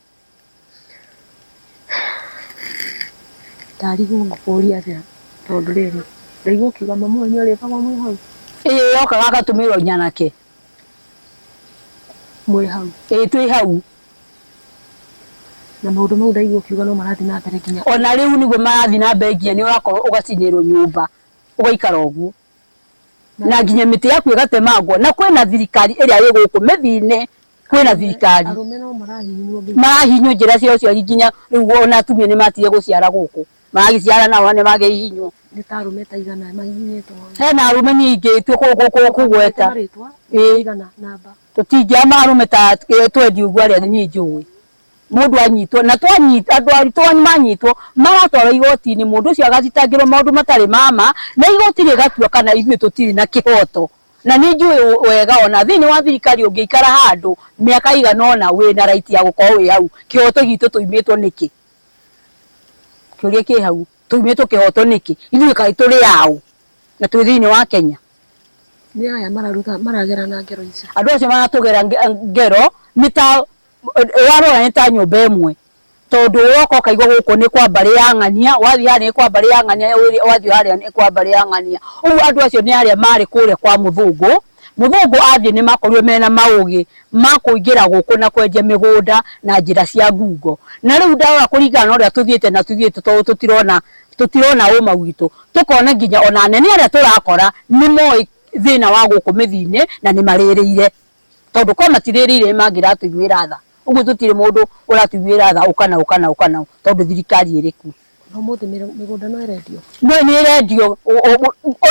Tarigo ngukuria atia tondu riri ndaigua kiuga mamu wanyu arivagwo mwi hau okaga agatumirwo nyanake mwi hau twi hau na maundu mau ndaigua kiuga no marathi na mbere nginya ona riu niguo marathi na mbere nginya ni urakorwo ugacinirwo nyumba ugaikara uguo na nginya miti yaku igatemangwo na kwina thirikari iria iguku mithine kwina thirikari arume no marahinywo njira cio nginya riu ona atumia ni matire guciara guku magiciara nao ni magihinywo ni tarume taigana mahinyitwo hena arume nyingi kugweta igana namba tutingia marume ta twendi uguo aria ni njui mundu anyitwo na twanyita andu aritu manyitwo maratwara igoti-ini mundu ucio agathitangirwo maundu matari mama na igoti rigatua kana ithuĩ tutiri na kihoto na ni njui wega ona thini wa thirikari ungiikara handu miaka igana ona wina right ya gukorwo wi hau kihoto gitu tuimitwo niki kiuria ki hau tuimitwo kihoto niki ithuĩ kai turi yao na twi thini wa Kenya ni aya maragera na ngero ici andu acio maratugera ngero ni ta warora ni ta nyumba imwe tondu woka kaigwa guku ni kwa mbari ya ng'ania wathi haria ni kwa mbari ya ng'ania wathi haria ni kwa mbari ya ng'ania ugu andu acio ni aria mari kuria kwa muthungu athi ni makorio mena maugi makuingira guku na kwenja migunda na njira cia ngungo na riu ndawa kuringana na uria tuthiete na tuthiete tondu tutirona uma witu tukona nginya ona nene aria turakora ni moi thina wa guku mithine na ni maririire tondu kwa matiririire mangiratuiguira tha uguo tutire mundu uratuiguira tha ukana tondu thirikari iriku no muthi migunda no irendio no ni irendio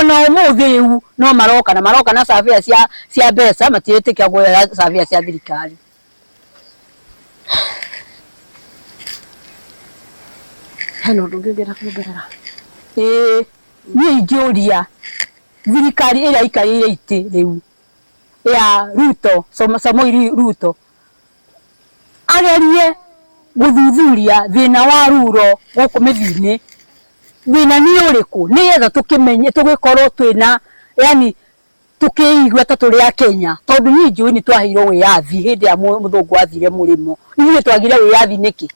ona umuthi riu no maroka na savia cia mbeca matiritika kuoya savia cia thirikari heno ndungĩongerera kuongerera ni ingiuria thirikari ĩrĩa ikarĩire itĩ rĩu ya Ruto Samoei Ruto agerie guthuthuria thina wa ruro guku mithini thina ni uriku ni getha tukimenye tugikorwo twina yani tukiigua ta turi a Kenya tondu ni njui ni twahirwo wiyathi hindi ya muthungu athire murimo ithuĩ twagire wiyathi niki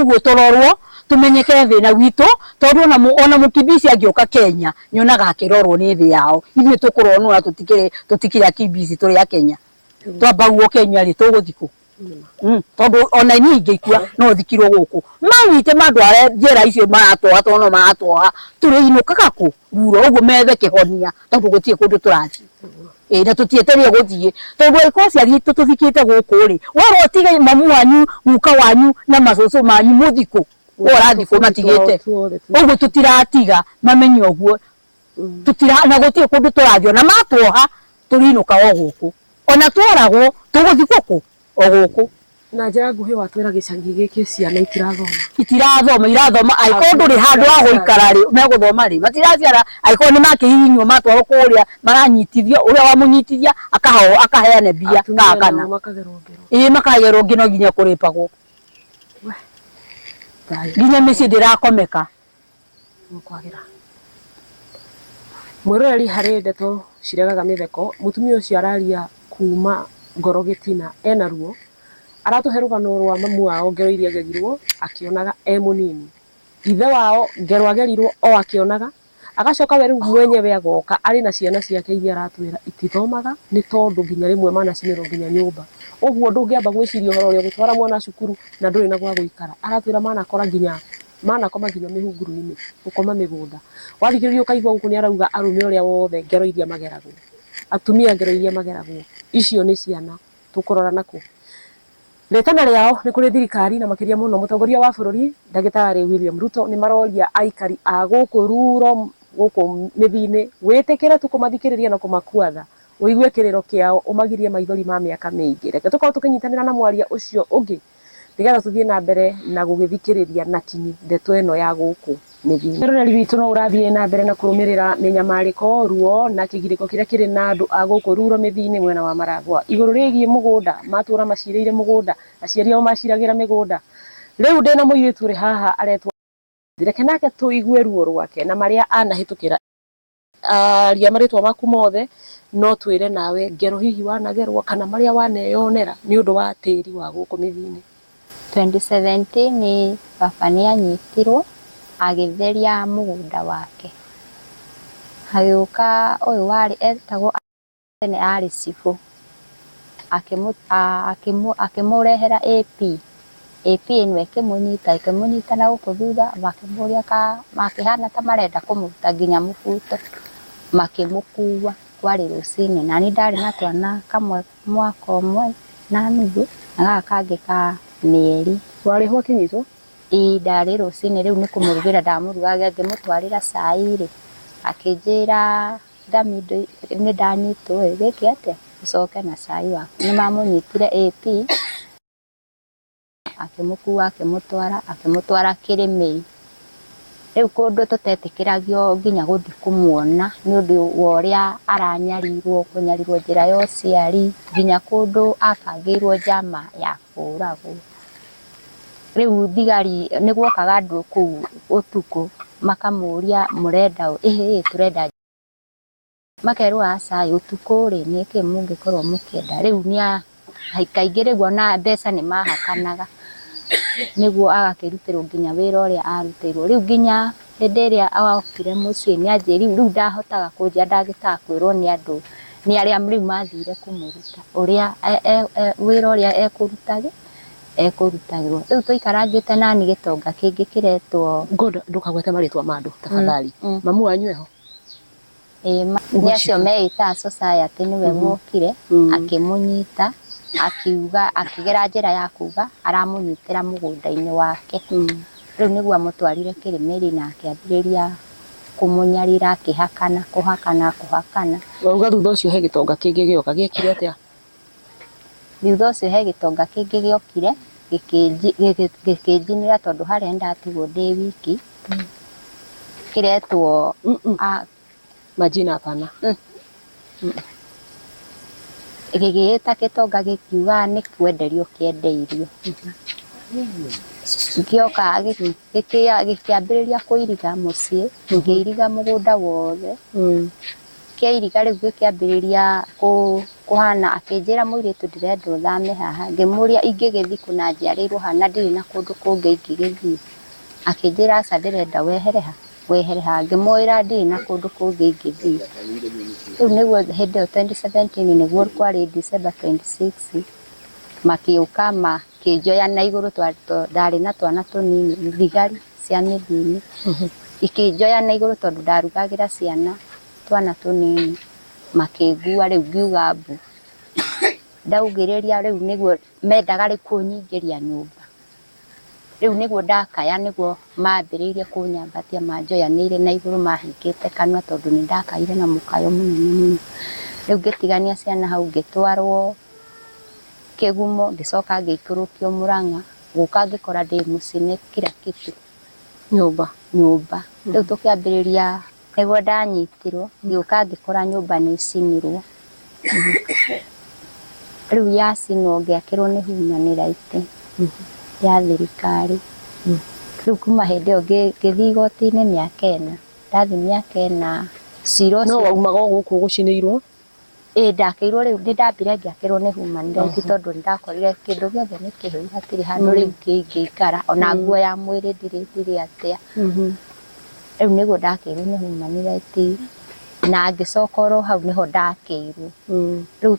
uguo turorwo tumenyeke thina witu tondu ona mukibisi angioka Kenya nyonaga akirorwo ni thi yao ithuĩ tukuronwo tutikire akibisi turi a Kenya twambagwo Kenya ri tuguthiku tondu ona ni ingikua no thikirwo guku manyite mandware njera icio maratwa tono maratwa turi inukaga ku ruro uguo methe kihonia tondu gutie kundu turathi na tutieteria guthie tondu iko ciari tuthikite guku ri waro tiga mamu wanyu muka wanyu na macoco manyu muthiku urathi ku matigite uguo tutiratiga mamenye uguo tutira na gutie kundu turathi ona matwoha turinuka o guku ona tworagwo tuguthikwo ku o guku na njira nguhi watwira gicagi giki ciana itirathoma irathoma aiko nduri handu ha guikara ri meguthoma ri matiraciara aiko ni makihinywo matwaro kuria maranyitithio uria wamunyitithia akaheane bia kana makagerwo ngino nginya kuripagwo nginya micii ndirakomeka mukwagira mwiroreri hari ndeto ciregaga mitheko mutumia ucio araria kuma Ngorogitina ena ruo aratuhe rugano rwa mamu wao ngero iria agegirwo akionaga munini ithe wao ngero agerirwo o akionaga agacoka we riu mwenyewe agoka ari na ciana ciake iria aratwira itithomaga ni tondu nginya rimwe manacinirwo nginya nyumba uguo ndungiamba gwiciria uhoro uria gutwara mwana cukuru na nduri na gwa guikara aratwira manakora nginya manakoma nginya mihunguru-ini gukoma migunda wathikiririo ukaigua guku ni arauga arume uria wothe ngero iria mageragwo atumia ngero iria mageragwo icio ni ciana tukurora naku retana riao ni kuri thirikari na makiria muno mutongoria wa bururi Ndagĩtarĩ William Ruto ni maroria aikari a guku ruro guku mithini witikire tukumathikiriria na kumakuatha uigue kiriro kiao umagirie maithori ma miaka mingi reke tukorwo tukinyitanira na mwaria ucio ungi nigetha tuthie na mbere na gugithikiriria na kinyi ndeto eno ya guku mithini roreri witu no urathie na mbere na kurumirira minyamariko ruo na kigiriko kiria kiri na andu a guku ruro mithini mwena wa Maragwa iguru rigie mugunda matura maciriire mugunda aciari ao maciragira migunda riu ndina muiritu ri haha aretwa reke nake tuigue ruo rwake na maria anahitukira aria maritwa maku mothe no twire nawe ngero hihi wanagerwo kana maria waneyonera ni undu wa tiri wa guku mithini 2017 ni baba ni anyitirwo agitheria mugunda wake hagiuka uyu wari etagwo tene ari cifu akimurehera AP ino ikimunyita na guku thutha makimuria makihana ta marenda kumuruta nginya mubuto makimukua kwari rucini na ni ndari na twana kamwe mwaka umwe na nuthu na gaka kangi ka mieri wariho kinyitwo ndari rucini riu ni kumurugira ndamurugaga ngimutwarira cai ri akinjira ndamindo ni ndanyitwo giki atia ucoke na cai waku ni mamunyitire AP akĩmũtwara Kĩrĩmĩri. Rĩu kũndũ tũtetĩkĩragio nginya gũthiĩ kũmuona nĩ ũndũ wa ũrĩa aranyarirwo, kũnyarirwo njĩra ya ũciari, nginya kũndũ akangĩirwo njama ya kũragwo. Rĩu thigari nĩguokaga andũ kũu ũtukũ makamũria mũrenda ũ, tũrenda, makerwo aca ũtukũ rĩ nĩkĩ mũngĩkorwo mũkĩenda. Rĩu kaingĩ rĩu ona mbeca nĩmahakanaga nĩguo agakĩrutĩrwo nginya wĩra ũrĩa arutĩirwo. Rĩu nginya hĩndĩ ĩrĩa okire mũciĩ nĩanjĩrire rĩu ndahotaga kũnjĩra, ndangĩtaga kwĩrwo nĩ andũ, nĩ arĩa rĩu mathire kũmũruta ũrĩa wĩra ũrĩa ekũrutagĩrwo. Rĩu tũikarangĩte nani gĩtonga kĩngĩ kĩretwo Ngoda, ndũkagwete marĩtwa ma andũ tafadhali. Mamu wanyu eho? Nĩ acio meĩtaga society nĩwe wokire akĩmũnyita, akiuga, akĩgera njĩra ya kuga aramũnyitĩra mũgũnda-inĩ wake. Rĩu nĩguo amũtwarire Kĩrĩmĩri na akĩambĩrĩria kũmũnyarira, kũhakana. Wauga thutha ũcio he gĩtonga kĩngĩ gĩoka, gĩekire atĩa? Thutha ũcio he gĩtonga kĩngĩ gĩokire gĩkĩnjinĩra tondũ harĩa ndatigwo ndĩ wiki, kĩretwo majina hapana. Gĩgĩĩta gĩtonga gĩkiuga nĩ kwenderio kĩendeirio. Gĩoka gĩkĩambĩrĩria kũiriga mũciĩ, gĩkĩiriga mũgũnda wothe. Kĩairiga rĩu gĩkĩambĩrĩria kũhana, akĩnjĩra mũirĩtu ndĩrenda ũthame haha, ngĩmũria ingĩgĩthiĩ kũ na njiarĩirwo haha na ndirĩ na kũndũ kũngĩ ingĩgĩthiĩ. Akĩnjĩra aca ndĩrenda wehere haha, ngĩmwĩra ndirĩ na kũndũ kũngĩ ingĩthiĩ. Rĩu nĩguo hĩndĩ ĩyo 2017 nĩguo kwarĩ December 26 makĩũka makĩnjoya na igũrũ, ndarĩ na twana tũnini, thigari cia mĩthini ikĩnjoya na igũrũ tondũ ndarugagĩra ciana twana tũnini, makĩngua. Rĩu ngiuga mbu, ndaugĩrĩria rĩu nĩguo mendaga rĩu kũnyingĩria nyũmba. Rĩu nĩguo ndakaya, nĩguo maambĩrĩirie kũnyambatia, manjoyanĩire na igũrũ, mahingĩte kanua tondũ nĩ ndakaire na mũkayo mũnene mũno. Rĩu ngĩtigania ciana hau, ngĩtwarwo Kĩgumo, ngĩcoka ngĩikũrũkio Mũrang'a, gũka ngĩkora ndĩ mũcine kila kitu nyũmba. Rĩu tũkĩambĩrĩria, nĩguo ndanyitirwo, ngĩũka ngĩkora nyũmba nĩ icinirwo. Rĩu yacinwo ngĩakĩrwo nĩ Human Rights ya thirikari. Rĩu kuma hĩndĩ ĩyo ngĩthiĩ igoti-inĩ mĩaka 4, ndathiĩ mĩaka 4 cira ũcio. No waumaga gũkũ gũcinĩirwo? Ndakĩirwo, rĩu ndambire ngĩakĩrwo nĩ Human Rights tondũ nĩndakorire kĩndũ gĩothe nĩ kĩhũu, hatirĩ handũ rĩu kĩngĩikara, ona nguo ya mwĩrĩ ndirĩ atĩa. Rĩu nĩguo ndakĩirwo nĩ Human Rights na ngĩcoka oro hau nĩho ndakĩirwo. Rĩu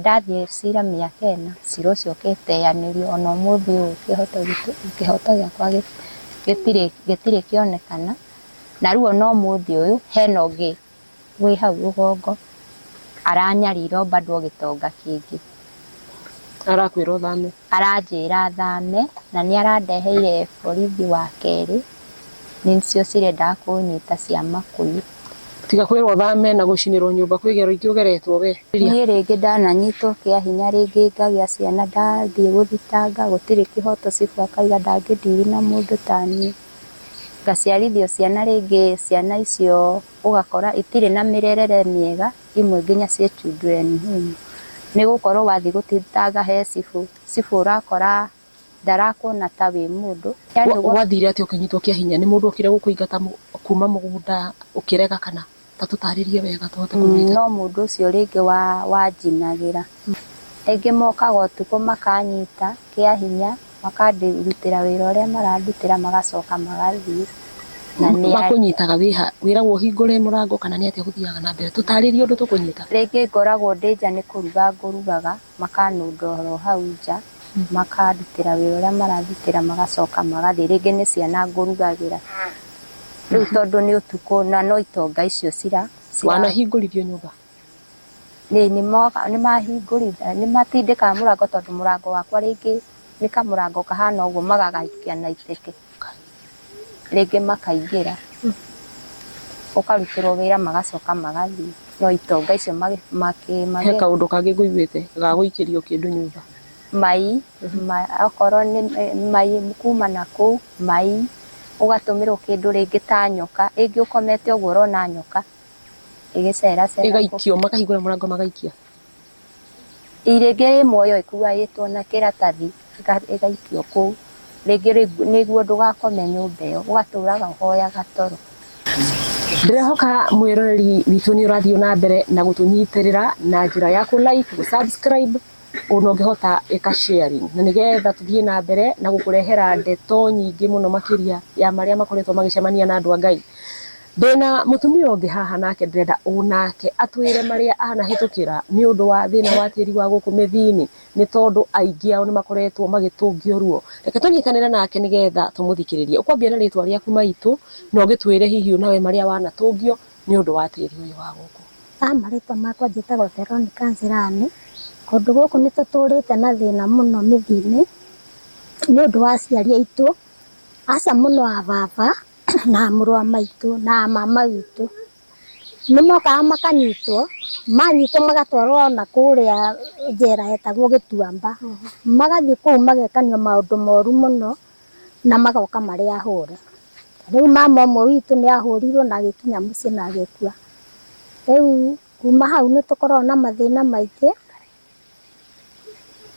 ndathiĩ cira mĩaka 4, cira ũcio ũkĩteanĩrio, ona ũmũthĩ ũyũ kĩhoto gĩakwa gĩtirĩ kĩonekana. Na rĩu ona ũmũthĩ ũyũ hena ũngĩ wĩ hau rũgongo aranyarira bado o gĩtonga kĩngĩ. Arakwĩra ũthame? Aranjĩra thame, na nĩ arandeheire borithi wa kerĩ, nĩcio cirenda kũnyita cia Makuyu. Tiga kwĩrwo thame na gũcinĩrwo nyũmba, kwĩ gero ingĩ ũgeretwo we? Niĩ rĩngĩ ndananyitwo kĩa hinya, rĩngĩ ngagĩa ciana, ndathiĩ gũthitanga, gũtirĩ kĩhoto, cibu akauga ndangĩndiri na mũndũ ta niĩ. Ngaciarithio ciana, rĩngĩ ciana icio ũgakora itirĩ na mĩrerere mĩega, imwe nginya cia children home. Nĩ gũkorwo wathiĩ gũthitanga he cibu ũrakora ndarakuona ta wĩ mũndũ. Wathire atĩ ũkĩnyitwo kĩa hinya, nĩ mũndũ okire gũkũingata kuma mũgũnda ũkĩrega kana? Ta tũtarĩrie wega tũhote kũnyita. No mũndũ ũcio rĩngĩ wanjinagĩra. Rĩngĩ mokaga ũtukũ makanyita kĩa hinya, makandĩrutĩra wĩra ũrĩa marandutĩra, magacoka magathiĩ. Makũnyitaga wĩragwo ũhingũre mũrango kana nĩ atĩa gũthiaga na mbere? Tũtarĩrie ũndũ tũkũnyita. Rĩngĩ ngoragwo ndĩ nja nĩ kũruga ngũrugaga, makanũndohora hau nja, makandutĩra wĩra ũrĩa marandutĩra, magacoka magathiĩ. Rĩngĩ nĩ ciana ngũrugagĩra. Rĩu tondũ nĩ ũtukũ na no itonga icio cira. Wanahingũrithio nyũmba? Nĩmahingũritha, nĩmatindĩkaga mũrango tondũ mũrango wakwa rĩngĩ nĩ kamũrango kahana ũguo, magagaikia na iteke. Rĩngĩ makaingĩra, ũkarutĩrwo wĩra, magacoka magathiĩ. No itonga icio he kaũndũ kangĩ ngũiguĩte ga gũikĩrio kĩndũ nyũmba? mai okorwo nĩ mai kuma na kũu mai ũgatũmĩrwo kĩndũ rĩngĩ ta nyoka ĩngĩ ũkomete ũguo ũrona nyoka ĩgĩceracera Igaikio makahingũra mũrango magaikia. Rĩngĩ ĩmwe ĩkuaĩtwo na kĩratathi ĩgaikio kũu rĩngĩ nĩguo ndũgakome nyũmba ĩyo ũgatũraga ũhoyaga toro. Ndĩrehoka mwĩroreri witũ nĩ ũrathiĩ na mbere na gũtũnyitĩrĩra na njĩra ya like, subscribe ona ũngĩhota ĩka sharing na nĩgetha tũthiĩ na mbere na gũkũrehera ndeto nyingĩ mũno makĩria ya marĩa makoretwo magĩcemania na andũ a Ngai. Ndĩna mũtumia ũngĩ haha nake ndĩrenda onake atwĩre marĩa anahĩtũkĩra nĩ ũndũ wa thĩna wa tĩri wa gũkũ mĩthini nĩ tondũ aingĩ ao nĩ makoretwo magĩtũngio ruo. Reke tũnyitanĩre nake nĩgetha tũmũthikĩrĩrie. Ũkwambia na rĩtwa rĩaku maitũ na ũgĩtwĩre hihi nawe marĩa wanatũngio nĩ ũndũ wa tĩri ũyũ wa gũkũ. Marĩtwa makwa njĩtagwo Veronica Njĩrani. Kũndũ gũkũ nĩ tũtũrĩte na thĩna mũno mĩthini nĩ ũndũ wa aciari aitũ, aca mũno a baba na mũrũ wa maitũ na mama witũ. Nĩ mokaga makanyitwo, manyitwo magatwarwo na kũrĩa njera hetagwo Gĩtuamba. Magathiĩ kũu magekanio maũndũ moru mũno na magoka marĩ ahũre. Rĩu mama ũmwe witũ nĩ ahũrirwo na agĩkinya mũciĩ na agĩkua. Rĩu kuma hau nĩ tũkoragwo na mathĩna maingĩ.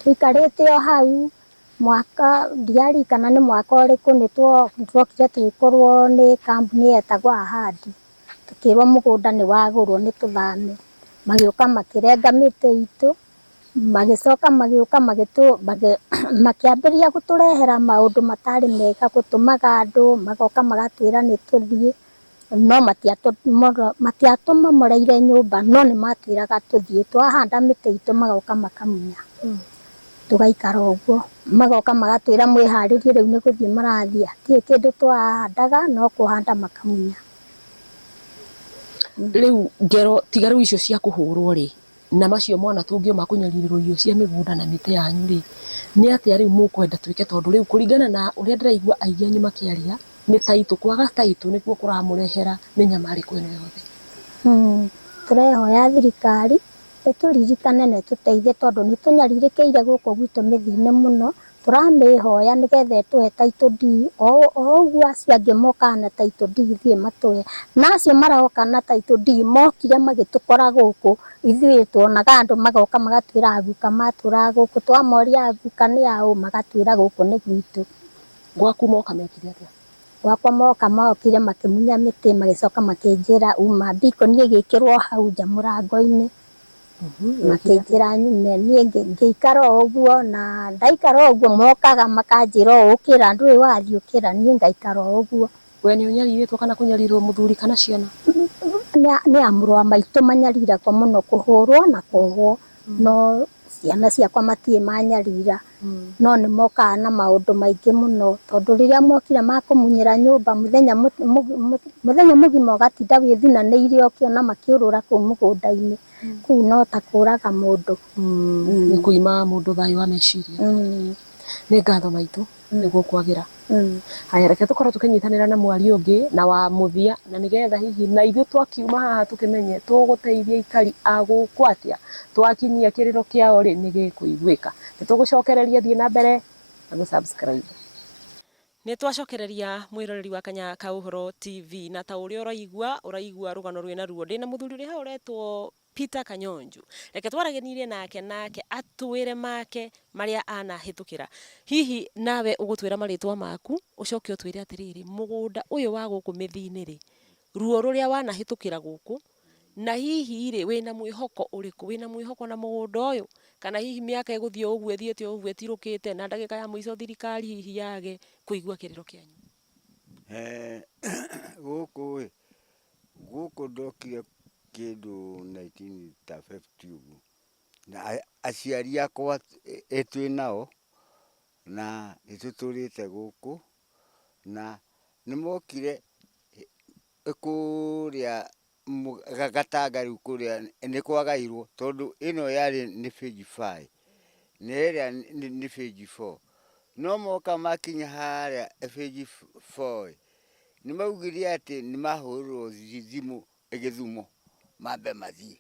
Tũikarĩte o hau mwaka ndiarikana nĩ mwaka ũrĩkũ nĩ twokire tũgĩkorwo nĩ kambuni yetagwo Ahadi. Tukĩrwo mũgũnda nĩ wagũrwo nĩ tũthame. Magĩũka makĩrenga mĩtĩ itũ, magĩcoka magĩũka makĩambĩrĩria gũtũrehera maũndũ matarĩ mega, gũtũmaga andũ magoka magatwĩra nĩ tũthiĩ, no matiatũmomoreire nyũmba no nĩ matwĩraga tũthiĩ. Twahanda mĩtĩ itũ magoka makamunya. Tũgaikara ũguo, magoka magatwĩra mwĩharĩrie rĩu nĩ gũthiĩ marathiĩ. Hatirĩ kĩndũ twahandaga no kũhanda makamunya. Rĩu ngero tiga rĩu icio cia kũhũrwo rĩ na macio mwanatũngio ma kũnyarirĩrwo irio cia mĩgũnda na mĩtĩ yanyu rĩ, nĩ atĩa rĩu mũkwenda twĩke? Tondũ rĩu kũringana na ũrĩa ndĩraigua aingĩ anyu makĩaria nĩ taitũ, kwaga taitũ nĩkuo kũramũrehera mĩnyamarĩko ĩno yothe. Tũrehoya thirikari ĩtũririkane na ĩtũteithie tondũ nĩ tũnyarirĩkĩire gũkũ gwitũ mĩthini mũno. Tũramĩhoya nĩgetha ĩtũhe title deed o ũguo acio angĩ mokaga na title deed ithuĩ matũhe. Na acio maroka na title deed mokire magĩtũkora gũkũ ithuĩ tuonaga andũ magoka magatwĩra aguka matũraga gũkũ. Twamoria aguka nĩ aũ magatwĩra gũkũ nĩ gwitũ. Gwaku moka mekire atĩa? Gwakwa mokire makĩmunya mĩtĩ magĩcoka makĩnjĩra uma mbikoni ĩgĩkĩrwo hau nja mũrango-inĩ. Makĩnjĩra nyume, niĩ ngĩikara ũguo na ndaikara ũguo mokaga makanjĩra ũkĩra ndũrĩ wathiĩ ũkĩra, niĩ ngaikara ũguo. We nĩ ũnyarirĩtwo kana kũnyarirwo mũthuri kana ciana? Nĩ a mũrũ wa maitũ manyariragwo mũno, kũhũrwo na kũhwo, no ciana ciakwa matirĩ manyarira. No nĩ mokaga na maũndũ maingĩ mũno tondũ rĩrĩa mokire makũmunyĩra nyũmba mũthenya mũgima ũgatinda wĩthinanĩire ũkĩona makĩũrũra kũu mũgũnda-inĩ. Kũu no ta kũraga mũndũ. Nĩ kũima mũndũ thayũ wa meciria. Nĩ ngatho maitũ nĩguo kwagĩra. Haya, reke tũkorwo tũkĩnyitanĩra na mwaria ũngĩ na wa mũthia na nĩgetha hihi na ithuĩ twakiuma haha tũkĩmenye tũgũteithia aikari a gũkũ atĩa, twakinyia kĩrĩro kĩao rĩ nĩ gĩkũiguĩka. Nĩ tũgũcokereria thiĩ na mbere na gũ-subscribe. Nĩ twacokereria mwĩroreri wa Kanya Kaũhoro TV na ta ũrĩa ũraigua rũgano rwĩna ruo. Ndĩna mũthuri ũrĩa hau ũretwo Peter Kanyonju. Reke twaragĩrĩrie nake atwĩre make marĩa anahĩtũkĩra. Hihi nawe ũgũtwĩra marĩtwa maku ũcoke ũtwĩre atĩrĩrĩ, mũgũnda ũyũ wa gũkũ mĩthini rĩ, ruo rũrĩa wanahĩtũkĩra gũkũ na hihi rĩ wĩna mwĩhoko ũrĩkũ? Wĩna mwĩhoko na mũgũnda ũyũ kana hihi mĩaka ĩgũthiĩ ũguo ĩthiĩte ũguo ĩtirũkĩte na ndagĩka ya mũico thirikari hihi yage kũigua kĩrĩro kĩanyu? Gũkũ ndokire kĩndũ 1950 ũguo na aciari akwa twĩ nao na nĩtũtũrĩte gũkũ na nĩ mokire kũrĩa Gatanga rĩu kũrĩa nĩ kwagairwo tondũ ĩno yarĩ nĩ phase 5 na ĩrĩa nĩ phase 4. No moka makinya harĩa phase 4 nĩ maugire atĩ nĩ mahũrĩrwo thimũ Gĩthumo mambe mathiĩ,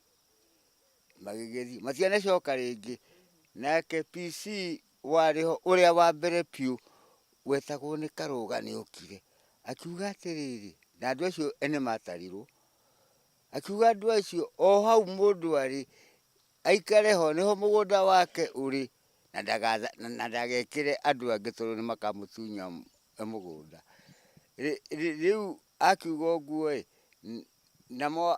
magĩgĩthiĩ matianacoka rĩngĩ. nake PC wariho uria wa mbere piu wetagwo ni Karũga ni okire akiuga atiriri na andu acio ene matarirwo akiuga andu acio o hau mundu ari aikare ho niho mugunda wake uri na ndagekire andu angi tondu ni makamutunya mugunda riu akiuga uguo namo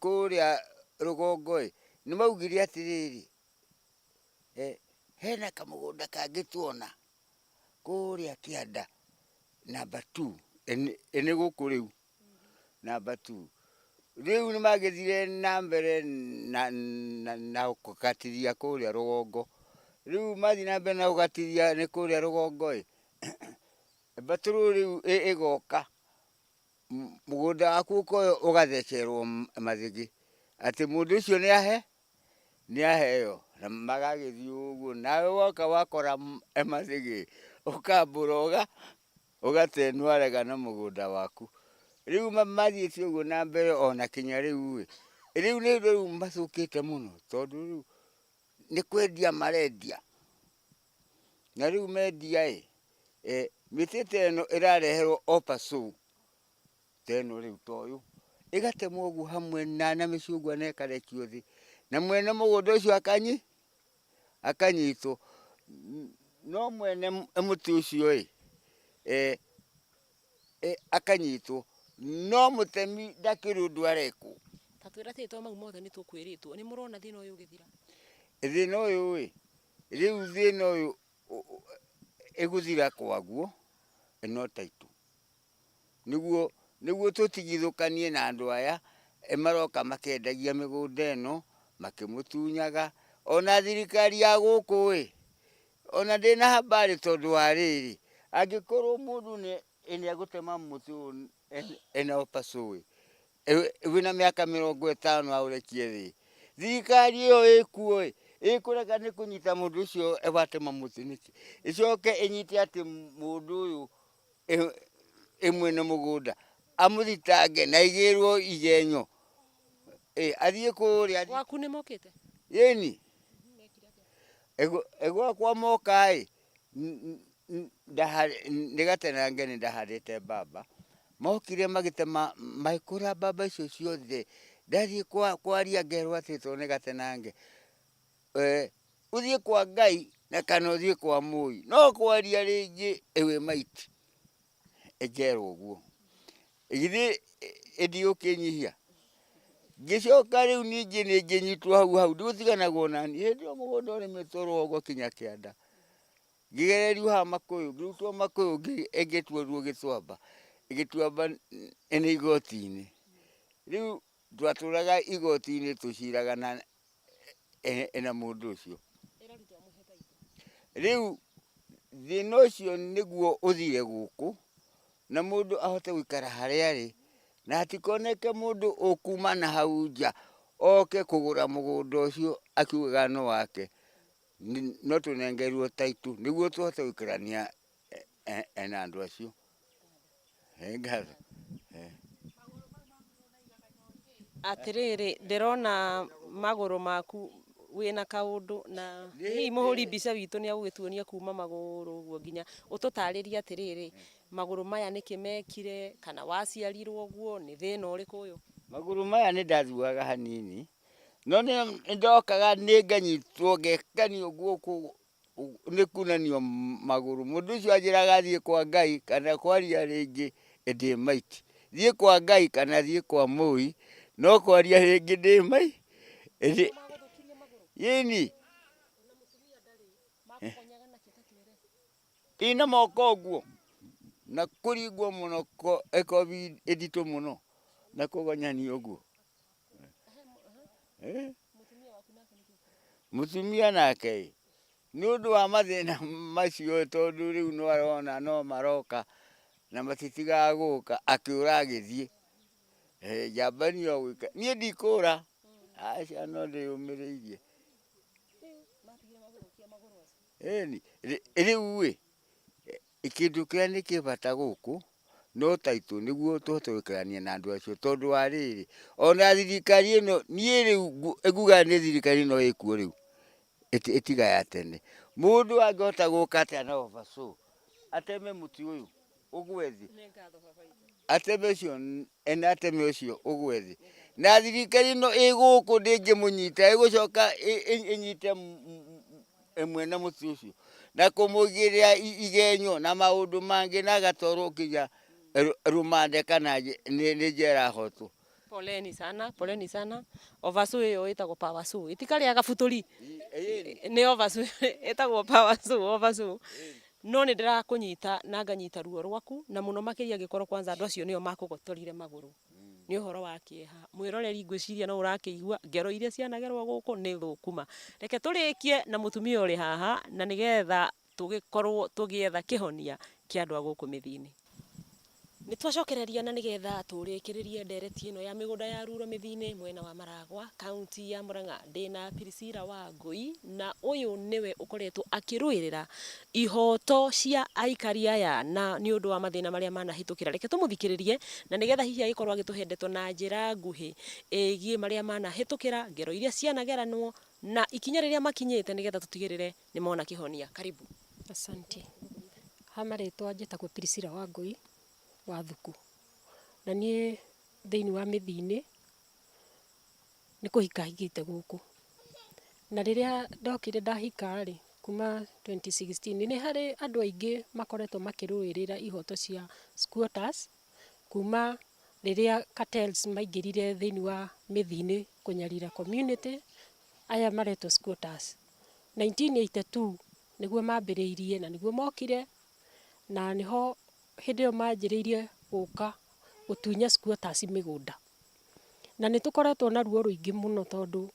kuria rugongo ni maugire atiriri hena kamugunda kangi tuona kuria kianda number 2 ene guku riu number 2 riu ni magithire na mbere na gukatiria kuria rugongo riu mathi na mbere na gukatiria ni kuria rugongo baturu riu igoka mugunda waku ukoyo ugathecerwo mathigi ati mundu ucio ni aheo na magagithii uguo nawe woka wakora mathigi ukambura ugatenwa rega na mugunda waku riu mathiite uguo na mbere ona kinya riu riu macukite muno tondu riu ni kwendia marendia na riu mendia mitete eno irareherwo opasu teno riu toyu igatemwo uguo hamwe na micungwa na ikarekio thi na mwene mugunda ucio akanyitwo no mwene muti ucio akanyitwo no mutemi ndakiri undu arekwo tatwira tito mau mothe ni tukwiritwo ni murona thina uyu githira thina uyu riu thina uyu eguthira kwaguo no taitu niguo tutigithukanie na andu aya maroka makendagia migunda eno makimutunyaga ona thirikari ya guku ona ndina habari tondu wa riri angikorwo mundu ni agutema muti ena opasu wina miaka 50 aurekie thi thirikari iyo ikuo ikurega ni kunyita mundu ucio ebatema muti niki icoke inyite ati mundu uyu mwene mugunda amuthitange na igirwo igenyo athie kuria waku ni mokite yeni ego kwa moka ndigatenange ni ndaharite baba mokire magitema maikura baba icio ciothe ndathie kwaria ngerwo ati to ni gatenange uthie kwa Ngai na kana uthie kwa Moi no kwaria ringi ewe maiti ejerwo uguo igithi ndiukinyihia gicoka riu ningi ni nginyitwo hau nduthiganagwo nani hindi o mugunda uri mitoro ugo kinya kianda ngigererio ha makuyu ngirutwo makuyu ngitwerwo gitwamba ene igoti-ini riu twaturaga igoti-ini tuciraga na ena mundu ucio riu thina ucio niguo uthire guku na mundu ahote guikara haria ari na atikoneke mundu ukuma na hau nja oke kugura mugunda ucio akiugaga no wake no tunengerwo taitu niguo tuhote guikarania ena andu acio ngatho atiriri ndirona maguru maku wina kaundu na hii muhuri mbica witu ni agugituonia kuma maguru uguo nginya ututariria atiriri maguru maya ni kimekire kana waciarirwo uguo ni thina uriku uyu maguru maya ni ndathuaga hanini no ni ndokaga ni nganyitwo ngekanio guku ni kunanio maguru mundu ucio anjiraga athie kwa Ngai kana kwaria ringi ndi maiti thie kwa Ngai kana thie kwa Moi no kwaria ringi ndi mai yeni ina moko guo na kuringwo muno ekobi editu muno na kugonyanio guo mutumia nake ni undu wa mathina macio tondu riu no arona no maroka na matitigaga guka akiura agithie jambanio gwika nie ndikura aca no ndiyumiriirie riu ikindu kiria ni kibata guku no taitu niguo tuhote guikarania na andu acio tondu wa riri ona thirikari ino nie riu nguga ni thirikari no ikuo riu itiga ya tene mundu angihota guka atia na ovaso ateme muti uyu ugwethi ateme ucio ena ateme ucio ugwethi na thirikari no iguku ndingimunyita igucoka inyite emwe na muti ucio na kumugiria igenyo na maundu mangi na gatoro kinya rumande kana ni njera hotu. Poleni sana ovasu iyo itagwo powersu itikariaga buturi ni ovasu itagwo powersu ovasu no ni ndirakunyita na nganyita ruo rwaku na muno makiria gikorwo kwanza andu acio nio makugotorire maguru ni uhoro wa kieha mwiroreri ngwiciria no urakigua ngero iria cianagerwo guku ni thukuma reke turikie na mutumia uri haha na nigetha tugikorwo tugietha kihonia kia andu aguku mithini. Nitwacokereria na nigetha turikiririe ndereti ino ya migunda ya Ruro mithini mwena wa Maragwa kaunti ya Murang'a ndina Priscilla Wangui na uyu niwe ukoretwo akiruirira ihoto cia aikari aya na ni undu wa mathina maria manahitukira reke tumuthikiririe na nigetha hihi agikorwo agituhendeto na njira nguhi egie maria manahitukira ngero iria cianageranwo na ikinya riria makinyite nigetha tutigirire ni mona kihonia. Karibu. Asante. Hamaretwa njitagwo Priscilla Wangui wa Thuku na nie thiini wa mithini ni kuhika hikite guku na riria ndokire ndahika ri kuma 2016 ni hari andu aingi makoretwo makiruirira ihoto cia squatters kuma riria cartels maingirire thiini wa mithini kunyarira community aya maretwo squatters 1982 niguo mambiriirie na niguo mokire na niho hindi yo manjiriirie guka gutunya squatters migunda na nitukoretwo na ruo ruingi muno tondu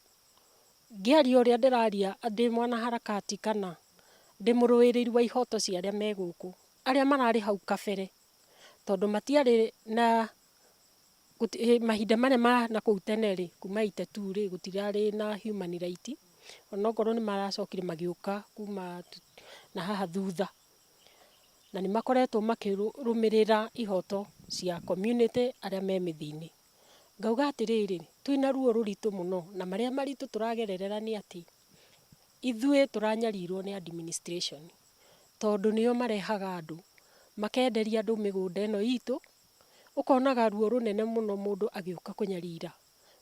ngiaria uria ndiraria ndi mwana harakati kana ndi muruiriri wa ihoto cia aria me guku aria marari hau kabere tondu matiari na mahinda maria ma na kuu tene ri kuma 82 ri gutirari na human right onogoro ni maracokire magiuka kuma na haha thutha na ni makoretwo makirumirira ihoto cia community aria me mithini. Ngauga atiriri twina ruo ruritu muno na maria maritu turagererera ni ati ithue turanyarirwo ni administration tondu nio marehaga andu makenderia andu migunda ino itu ukonaga ruo runene muno mundu agiuka kunyarira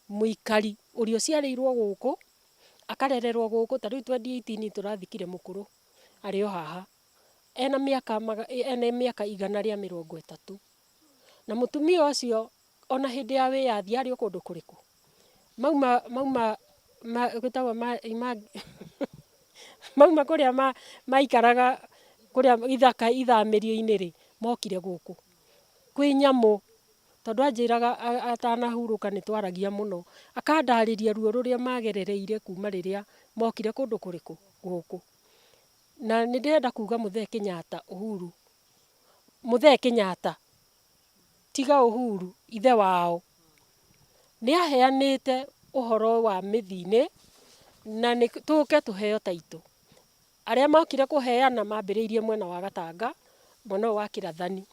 muikari urio ciareirwo guku akarererwo guku tariu 2018 turathikire mukuru ario haha ena miaka 130 na mutumia ucio ona hindi ya wiyathi ari kundu kuriku mauma gwitagwo mauma kuria maikaraga kuria ithaka ithamirio-ini ri mokire guku kwi nyamu tondu anjiraga atanahuruka ni twaragia muno akandariria ruo ruria magerereire kuma riria mokire kundu kuriku guku na ni ndirenda kuga Muthee Kenyatta Uhuru Muthee Kenyatta tiga Uhuru ithe wao ni aheanite uhoro wa mithini na ni tuke tuheo taito aria mokire kuheana mambiriirie mwena wa Gatanga mwena wa Kirathani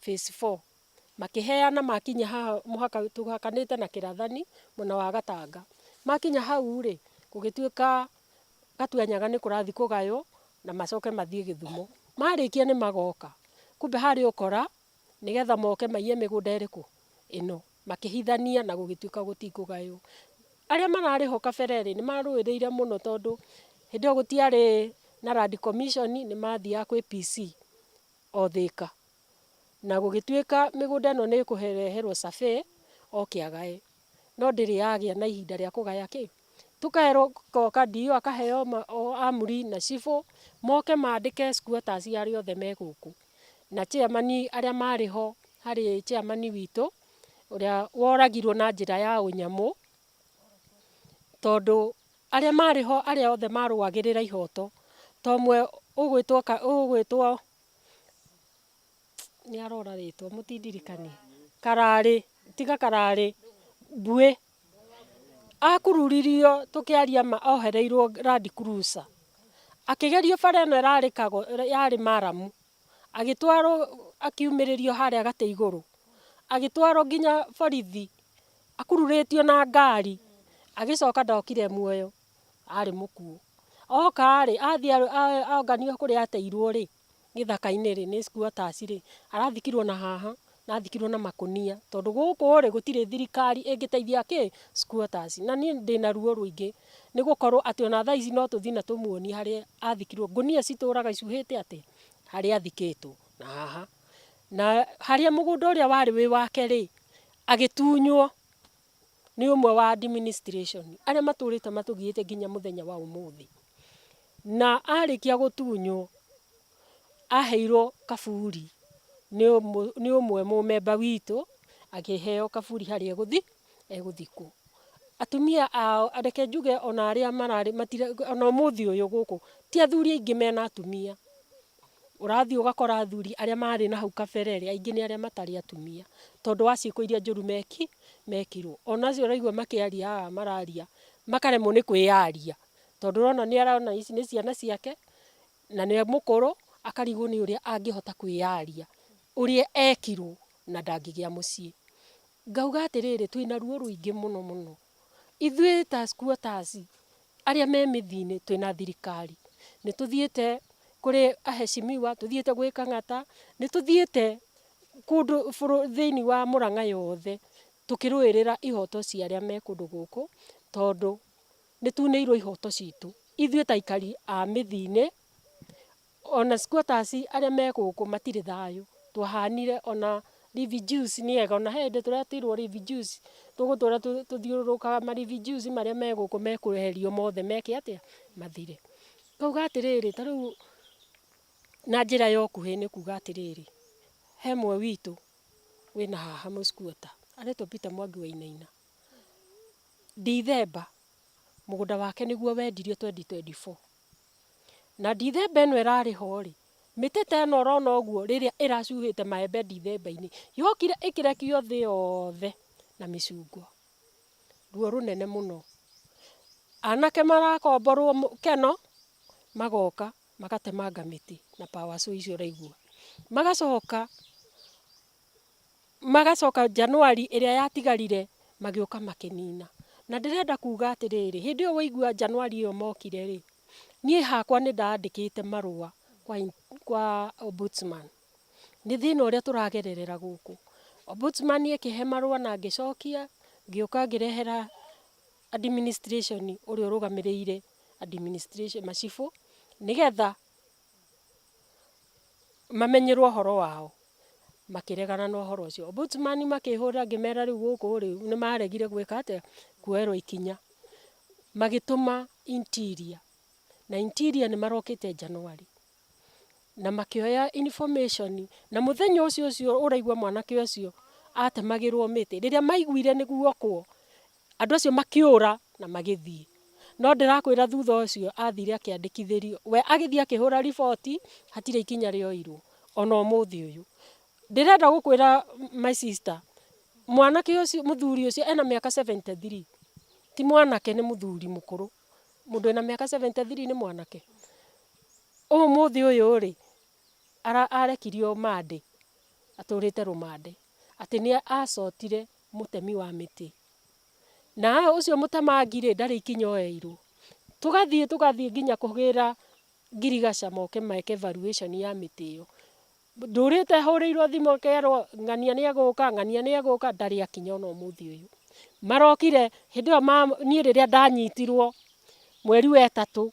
phase 4 makiheana makinya ha muhaka tuhakanite na Kirathani mwena wa Gatanga makinya hau ri kugituika Gatuanyaga ni kurathi kugayo na macoke mathie Githumo marikia ni magoka kumbe hari ukora nigetha moke maiye migunda iriku ino makihithania na gugituika gutikugayo aria marari ho kabereri ni maruiriire muno tondu hindi o gutiari na Land Commission ni mathia kwi PC o Thika na gugituika migunda ino ni kuhereherwo survey o kiagae no ndiri yagia na ihinda ria kugaya ki tukaerwo koka dio akaheo amuri na cifo moke maandike squatters ari othe me guku na chairman aria mari ho hari chairman witu uria woragirwo na njira ya unyamu tondu aria mari ho aria othe maruagirira ihoto tomwe ugwitwo ni arora ritwo mutindirikani karari tiga karari mbue akururirio tukiaria ohereirwo Land Cruiser akigerio bara ino irarikago yari maramu agitwaro akiumiririo haria gate iguru agitwaro nginya borithi akururitio na ngari agicoka ndokire muoyo ari mukuo oka rĩ athia aonganio kũrĩa ateirwo rĩ gĩthaka-inĩ rĩ nĩ squatters rĩ arathikirwo na haha na athikirwo na makunia tondũ gũkũ rĩ gũtirĩ thirikari ĩngĩteithia kĩ squatters. Na niĩ ndĩna ruo rũingĩ nĩ gũkorwo atĩ ona thaa ici no tũthiĩ na tũmuonie harĩa athikirwo. Ngunia citũraga icuhĩte atĩ harĩa athikĩtwo na haha, na harĩa mũgũnda ũrĩa warĩ wĩ wake rĩ agĩtunywo nĩ ũmwe wa administration arĩa matũrĩte matũgiĩte nginya mũthenya wa ũmũthĩ. Na arĩkia gũtunywo aheirwo kaburi nĩ ũmwe mũmemba witũ akĩheo kaburi harĩa egũthikwo. Atumia ao reke njuge ona arĩa mararĩ ona ũmũthĩ ũyũ gũkũ ti athuri aingĩ mena atumia. Ũrathiĩ ũgakora athuri arĩa marĩ na hau kabere aingĩ nĩ arĩa matarĩ atumia tondũ wa ciĩko iria njũru mekirwo. Onacio ũraigua makĩaria haha mararia makaremwo nĩ kwĩyaria tondũ ũrona nĩ arona ici nĩ ciana ciake na nĩ mũkũrũ akarigwo nĩ ũrĩa angĩhota kwĩyaria ũrĩa ekirwo na ndangĩgĩa mũciĩ. Ngauga atĩrĩrĩ twĩna ruo rũingĩ mũno mũno ithuĩ ta squatters arĩa me mĩthĩ-inĩ twĩna thirikari nĩ tũthiĩte kũrĩ aheshimiwa tũthiĩte gwĩ Kang'ata nĩ tũthiĩte kũndũ thĩinĩ wa Mũrang'a yothe tũkĩrũĩrĩra ihoto cia arĩa me kũndũ gũkũ tondũ nĩ tunĩirwo ihoto citũ ithuĩ ta aikari a mĩthĩ-inĩ. Ona squatters arĩa me gũkũ matirĩ thayũ twahanire ona refugees nĩega ona hĩndĩ tũretirwo refugees tũgũtũra tũthiũrũrũkaga ma refugees marĩa me gũkũ mekweherio mothe meke atĩa mathire. Ngauga atĩrĩrĩ ta rĩu na njĩra ya ũkuhĩ nĩ kuga atĩrĩrĩ he mwe witũ wĩna haha mũsquatter aretwo Peter Mwangi Wainaina. Ndithemba mũgũnda wake nĩguo wendirio 2024 na Ndithemba ĩno ĩrarĩ ho rĩ mĩtĩ ta ĩno ũrona ũguo rĩrĩa ĩracuhĩte maembe Ndithemba-inĩ yokire ĩkĩrekio thĩ yothe na mĩcungwa. Ruo rũnene mũno. Anake marakomborwo keno magoka magatemanga mĩtĩ na power saw icio ũraigua magacoka Januari ĩrĩa yatigarire magĩũka makĩnina. Na ndĩrenda kuga atĩrĩrĩ hĩndĩ ĩyo waigua Januari ĩyo mokire rĩ niĩ hakwa nĩ ndandĩkĩte marũa kwa ombudsman nĩ thĩna ũrĩa tũragererera gũkũ. Ombudsman ĩkĩhe marũa na ngĩcokia ngĩũka ngĩrehera administration ũrĩa ũrũgamĩrĩire administration macibũ nĩgetha mamenyerwo ũhoro wao makĩregana na ũhoro ũcio. Ombudsman makĩhũra ngĩmera rĩu gũkũ rĩu nĩ maregire gwĩka atĩa kuoerwo ikinya magĩtũma interior na interior nĩ marokĩte Januari na makĩoya information na mũthenya ũcio ũraigua mwanake ũcio atemagĩrwo mĩtĩ rĩrĩa maiguire nĩ guokwo andũ acio makĩũra na magĩthiĩ. No ndĩrakwĩra thutha ũcio athire akĩandĩkithĩrio we agĩthiĩ akĩhũra riboti hatirĩ ikinya rĩoirwo ona ũmũthĩ ũyũ. Ndĩrenda gũkwĩra my sister mwanake ũcio mũthuri ũcio ena mĩaka 73 ti mwanake nĩ mũthuri mũkũrũ. Mũndũ ena mĩaka 73 nĩ mwanake. Ũmũthĩ ũyũ rĩ arekirio mande atũrĩte rũmande atĩ nĩ acotire mũtemi wa mĩtĩ na ũcio mũtemangi rĩ ndarĩ ikinya oeirwo. Tũgathiĩ nginya kũgĩra ngirigaca moke meke evaluation ya mĩtĩ ĩyo. Ndũrĩte hũrĩirwo thimũ kerwo ng'ania nĩ egũka ndarĩ akinya ona ũmũthĩ ũyũ. Marokire hĩndĩ ĩyo niĩ rĩrĩa ndanyitirwo mweri wa ĩtatũ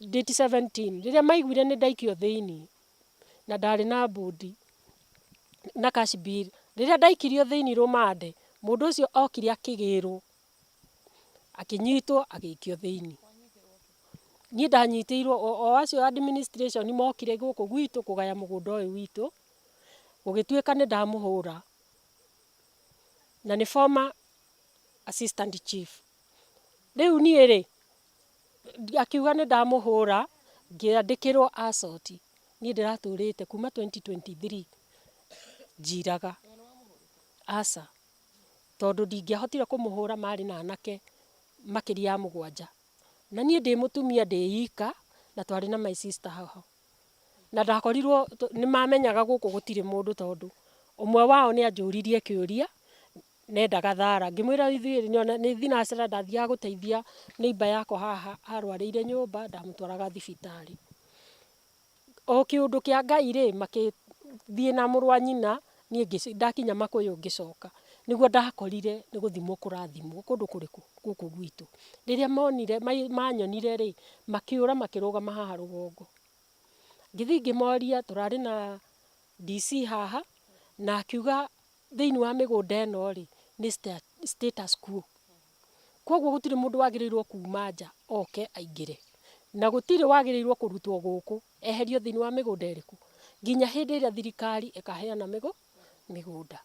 date 17 rĩrĩa maiguire nĩ ndaikio thĩinĩ na ndarĩ na bodi na cash bill rĩrĩa ndaikirio thĩinĩ rũmande mũndũ ũcio okire akĩgĩrwo akĩnyitwo agĩikio thĩinĩ. Niĩ ndanyitĩirwo o acio administration mokire gũkũ gwitũ kũgaya mũgũnda ũyũ witũ gũgĩtuĩka nĩ ndamũhũra na nĩ former assistant chief. Rĩu niĩ rĩ akiuga nĩ ndamũhũra ngĩandĩkĩrwo assault. Niĩ ndĩratũrĩte kuma 2023 njiraga aca tondũ ndingĩahotire kũmũhũra marĩ na anake makĩria ya 7 na niĩ ndĩ mũtumia ndĩika na twarĩ na my sister haha na ndakorirwo nĩ mamenyaga gũkũ gũtirĩ mũndũ tondũ ũmwe wao nĩ anjũririe kĩũria nendaga thara ngimwira ithuĩ nĩ thinacara ndathiaga gũteithia neighbor yakwa haha arwarĩire nyũmba ndamũtwaraga thibitarĩ. O kĩũndũ kĩa Ngai rĩ makĩthiĩ na mũrũ wa nyina niĩ ndakinya Makũyũ ngĩcoka nĩguo ndakorire nĩ gũthimwo kũrathimwo kũndũ kũrĩkũ gũkũ gwitũ. Rĩrĩa monire manyonire rĩ makĩũra makĩrũgama haha rũgongo. Ngĩthiĩ ngĩmoria tũrarĩ na DC haha na akiuga thĩinĩ wa mĩgũnda ĩno rĩ nĩ status quo. Koguo gũtirĩ mũndũ wagĩrĩirwo kuma nja oke aingĩre. Na gũtirĩ wagĩrĩirwo kũrutwo gũkũ eherio thĩinĩ wa mĩgũnda ĩrĩkũ nginya hĩndĩ ĩrĩa thirikari ĩkaheana mĩgũnda.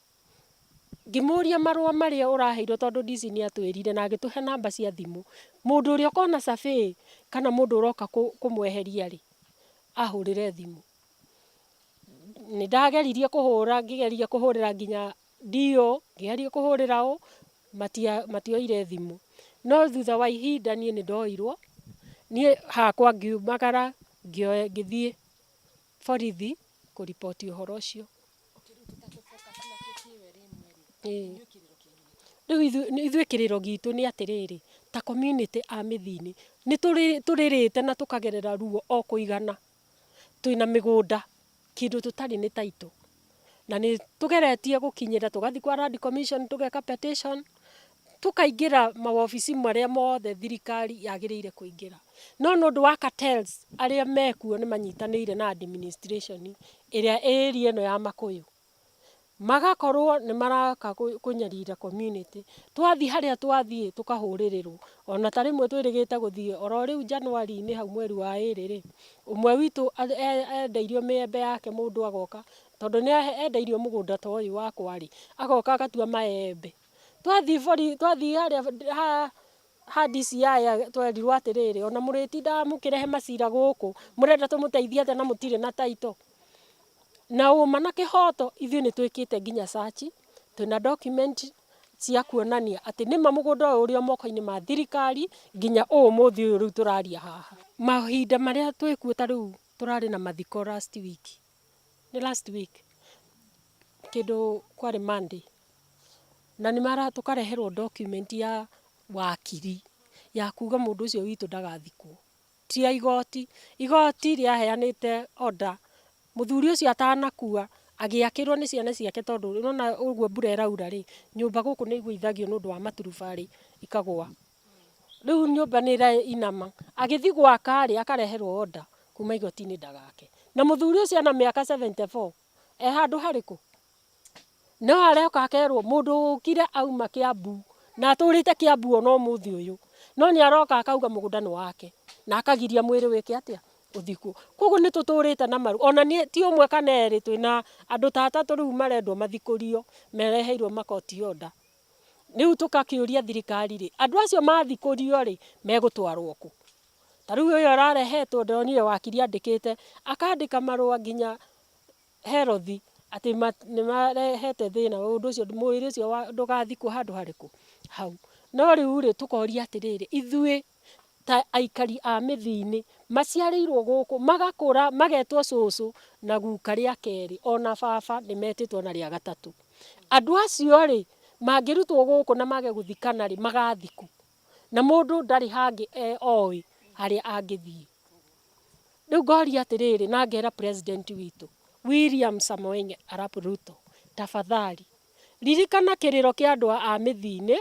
Ngĩmũria marũa marĩa ũraheirwo tondũ DC nĩ atwĩrire na agĩtũhe namba cia thimũ. Mũndũ ũrĩa ũkona survey kana mũndũ ũroka kũmweheria rĩ ahũrĩre thimũ. Nĩ ndageririe kũhũra ngĩgeria kũhũrĩra nginya DO ngĩgeria kũhũrĩra o matioire thimũ. No thutha wa ihinda niĩ nĩ ndoirwo niĩ hakwa ngiumagara ngĩthiĩ borithi kũripoti ũhoro ũcio. Rĩu ithuĩ kĩrĩro gitũ nĩ atĩrĩrĩ ta community a mĩthini nĩ tũrĩrĩte na tũkagerera ruo o kũigana. Twĩna mĩgũnda kĩndũ tũtarĩ nĩ taitũ na nĩ tũgeretie gũkinyĩra tũgathiĩ kwa Land Commission tũgeka petition tũkaingĩra mawobici marĩa mothe thirikari yagĩrĩire kũingĩra. No nĩ ũndũ wa cartels arĩa mekuo nĩ manyitanĩire na administration ĩrĩa ĩrĩa ĩno ya Makũyũ magakorwo nĩ maraka kũnyarira community. Twathiĩ harĩa twathiĩ tũkahũrĩrĩrwo ona ta rĩmwe twĩrĩgĩte gũthiĩ oro rĩu January-inĩ hau mweri wa 2 rĩ ũmwe witũ endeirio mĩembe yake mũndũ agoka tondũ nĩ endeirio mũgũnda ta ũyũ wakwa rĩ agoka agatua maembe. Twathiĩ harĩa DCI twerirwo atĩrĩrĩ ona mũrĩtindaga mũkĩrehe macira gũkũ mũrenda tũmũteithie atĩa na mũtirĩ na taito. Na ũma na kĩhoto ithuĩ nĩ twĩkĩte nginya search twĩna document cia kuonania atĩ nĩma mũgũnda ũyũ ũrĩ moko-inĩ ma thirikari nginya ũmũthĩ ũyũ rĩu tũraria haha. Mahinda marĩa twĩkuo ta rĩu tũrarĩ na mathiko last week kĩndũ kwarĩ Monday na nĩ tũkareherwo document ya wakiri ya kuga mũndũ ũcio witũ ndagathikwo. Ti ya igoti rĩaheanĩte order mũthuri ũcio atanakua agĩakĩrwo nĩ ciana ciake tondũ ũrona ũguo mbura ĩraura rĩ nyũmba gũkũ nĩ igũithagio nĩ ũndũ wa maturubarĩ ikagwa. Rĩu nyũmba nĩ ĩrainama agĩthiĩ gwaka rĩ akareherwo order kuma igoti-inĩ ndagake. Na mũthuri ũcio ana mĩaka 74 handũ harĩkũ? No arehoka akerwo mũndũ ũkire auma Kĩambu na atũrĩte Kĩambu ona ũmũthĩ ũyũ no nĩ aroka akauga mũgũnda nĩ wake na akagiria mwĩrĩ wĩke atĩa ũthikwo. Koguo nĩ tũtũrĩte na maru ona ti ũmwe kana erĩ twĩna andũ ta atatũ rĩu marendwo mathikũrio mereheirwo makoti order. Rĩu tũkakĩũria thirikari rĩ andũ acio mathikũrio rĩ megũtwarwo kũ? Ta rĩu ũyũ ararehetwo ndonire wakiri andĩkĩte akandĩka marũa nginya herothi atĩ nĩ marehete thĩna ũndũ ũcio mwĩrĩ ũcio ndũgathikwo handũ harĩkũ hau. No rĩu rĩ tũkoria atĩrĩrĩ ithuĩ ta aikari a mĩthini maciarĩirwo gũkũ magakũra magetwo cũcũ na guka rĩa kerĩ ona baba nĩ metĩtwo na rĩa gatatũ. Andũ acio rĩ mangĩrutwo gũkũ na mage gũthikana rĩ magathikwo na mũndũ ndarĩ hangĩ oĩ harĩa angĩthiĩ. Rĩu ngoria atĩrĩrĩ na ngera president witũ William Samoei Arap Ruto tafadhali ririkana kĩrĩro kĩa andũ a mĩthini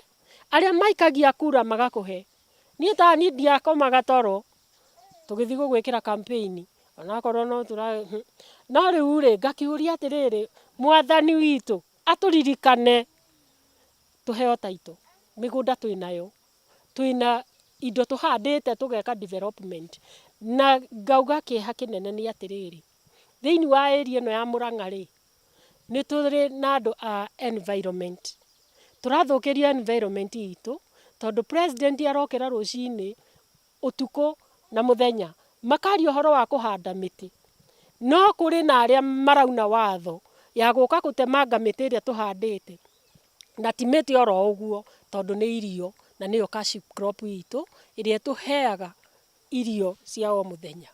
arĩa maikagia kura magakũhe. Niĩ ta niĩ ndiakomaga toro tũgĩthiĩ gũgwĩkĩra campaign onakorwo no rĩu rĩ ngakiuria atĩrĩrĩ mwathani witũ atũririkane tũheo taito mĩgũnda twĩnayo twĩna indo tũhandĩte tũgeka development. Na ngauga kĩeha kĩnene nĩ atĩrĩrĩ thĩinĩ wa area ĩno ya Mũrang'a rĩ nĩ tũrĩ na andũ a environment tũrathũkĩria environment itũ tondũ president arokĩra rũcinĩ ũtukũ na mũthenya makaria ũhoro wa kũhanda mĩtĩ. No kũrĩ na arĩa marauna watho ya gũka gũtemanga mĩtĩ ĩrĩa tũhandĩte na ti mĩtĩ oro ũguo tondũ nĩ irio na nĩyo cash crop itũ ĩrĩa tũheaga irio cia o mũthenya.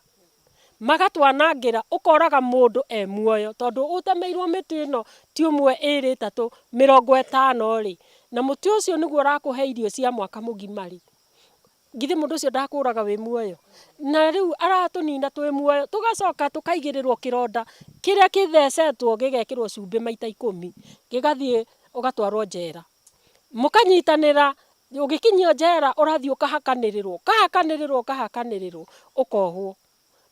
Magatwanangĩra ũkoraga mũndũ muoyo tondũ ũtemeirwo mĩtĩ ĩno ti ũmwe 2 3 50 rĩ na muti ucio niguo rakuhe irio cia mwaka mugima ri ngithi mundu ucio ndakuraga wi muoyo na riu aratunina twi muoyo tugacoka tukaigirirwo kironda kiria kithecetwo gigekirwo cumbi maita 10 gigathie ugatwarwo njera mukanyitanira ugikinyio njera urathie ukahakanirirwo ukohwo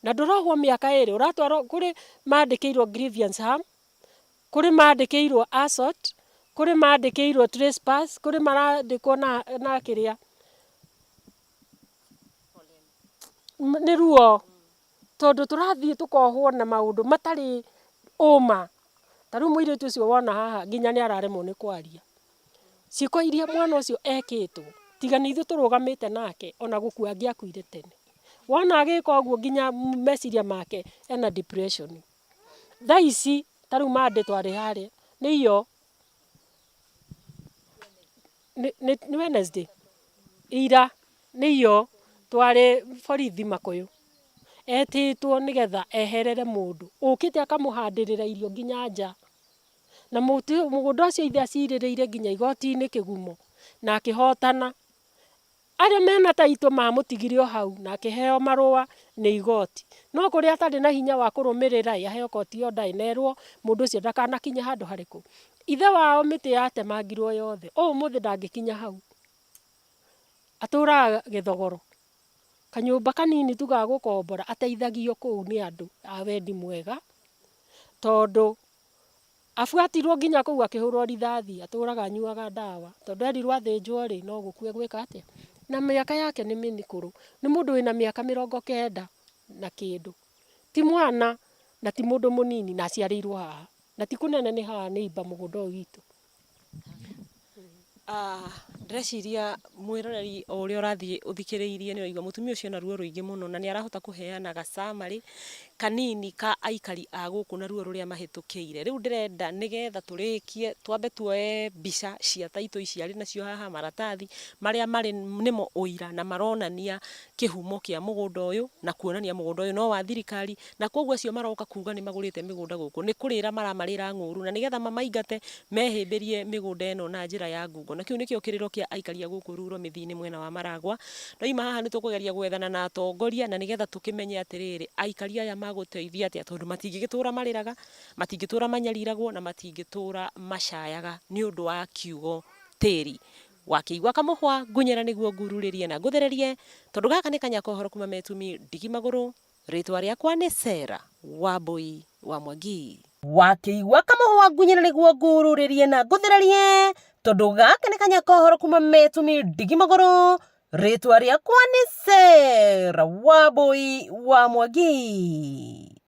na ndurohwo miaka 2 uratwarwo kuri mandikirwo grievance harm kuri mandikirwo assault kuri mandikirwo trespass kuri marandikwo na kiria ni ruo tondu turathie tukohwo na maundu matari uma taru muiritu ucio wona haha nginya ni araremwo ni kwaria ciko iria mwana ucio ekitwo tiga ni ithu turugamite nake ona gukua angiakuire tene wona agika uguo nginya meciria make ena depression thaici taru mande twari hari ni iyo ni Wednesday ira ni iyo twari borithi Makuyu etitwo nigetha eherere mundu ukite akamuhandirira irio nginya nja na mugunda ucio ithe acirireire nginya igoti-ini kigumo na akihotana aria mena taito mamutigirio hau na akiheo marua ni igoti no kuri atari na hinya wa kurumirira yaheo koti order inerwo mundu ucio ndakanakinya handu hariku ithe wao miti yatemangirwo yothe muthi ndangikinya hau atura Githogoro kanyumba kanini tu ga gukombora ateithagio kuu ni andu a wendi mwega tondu afuatirwo nginya kuu akihurwo rithathi aturaga nyuaga ndawa tondu erirwo athinjwo ri no gukue gwika atia na miaka yake ni minikuru ni mundu wina miaka 90 na kindu ti mwana na ti mundu munini na aciarirwo haha na ti kunene ni haha ni imba mugunda witu ndreciria mwiroreri uria urathie uthikiriirie ni oigwa mutumia ucio na ruo ruingi muno na ni arahota kuheana gacamari kanini ka aikari a guku na ruo ruria mahitukire riu ndirenda nigetha turikie twambe tuoe mbica cia taito ici ari nacio haha maratathi maria mari nimo uira na maronania kihumo kia mugunda uyu na kuonania mugunda uyu no wa thirikari na koguo acio maroka kuga ni magurite migunda guku ni kurira maramarira ng'uru na nigetha mamaingate mehimbirie migunda eno na njira ya ngungo na kiu nikio kiriro kia aikari a guku ruro mithini mwena wa Maragwa noima haha ni tukugeria gwethana na atongoria na nigetha tukimenye atiriri aikari aya maguteithia atia tondu matingigitura mariraga matingitura manyariragwo na matingitura macayaga ni undu wa kiugo tiri wakiigwa kamuhwa ngunyera niguo ngururirie na nguthererie tondu gaka ni Kanyakohoro kuma Metumi Ndigimaguru ritwa riakwa ni Sera Wambui wa Mwangi wakiigwa kamuhwa ngunyera niguo ngururirie na nguthererie tondu gaka ni Kanyakohoro kuma Metumi Ndigimaguru ritwa riakwa ni Sera Wambui wa Mwangi.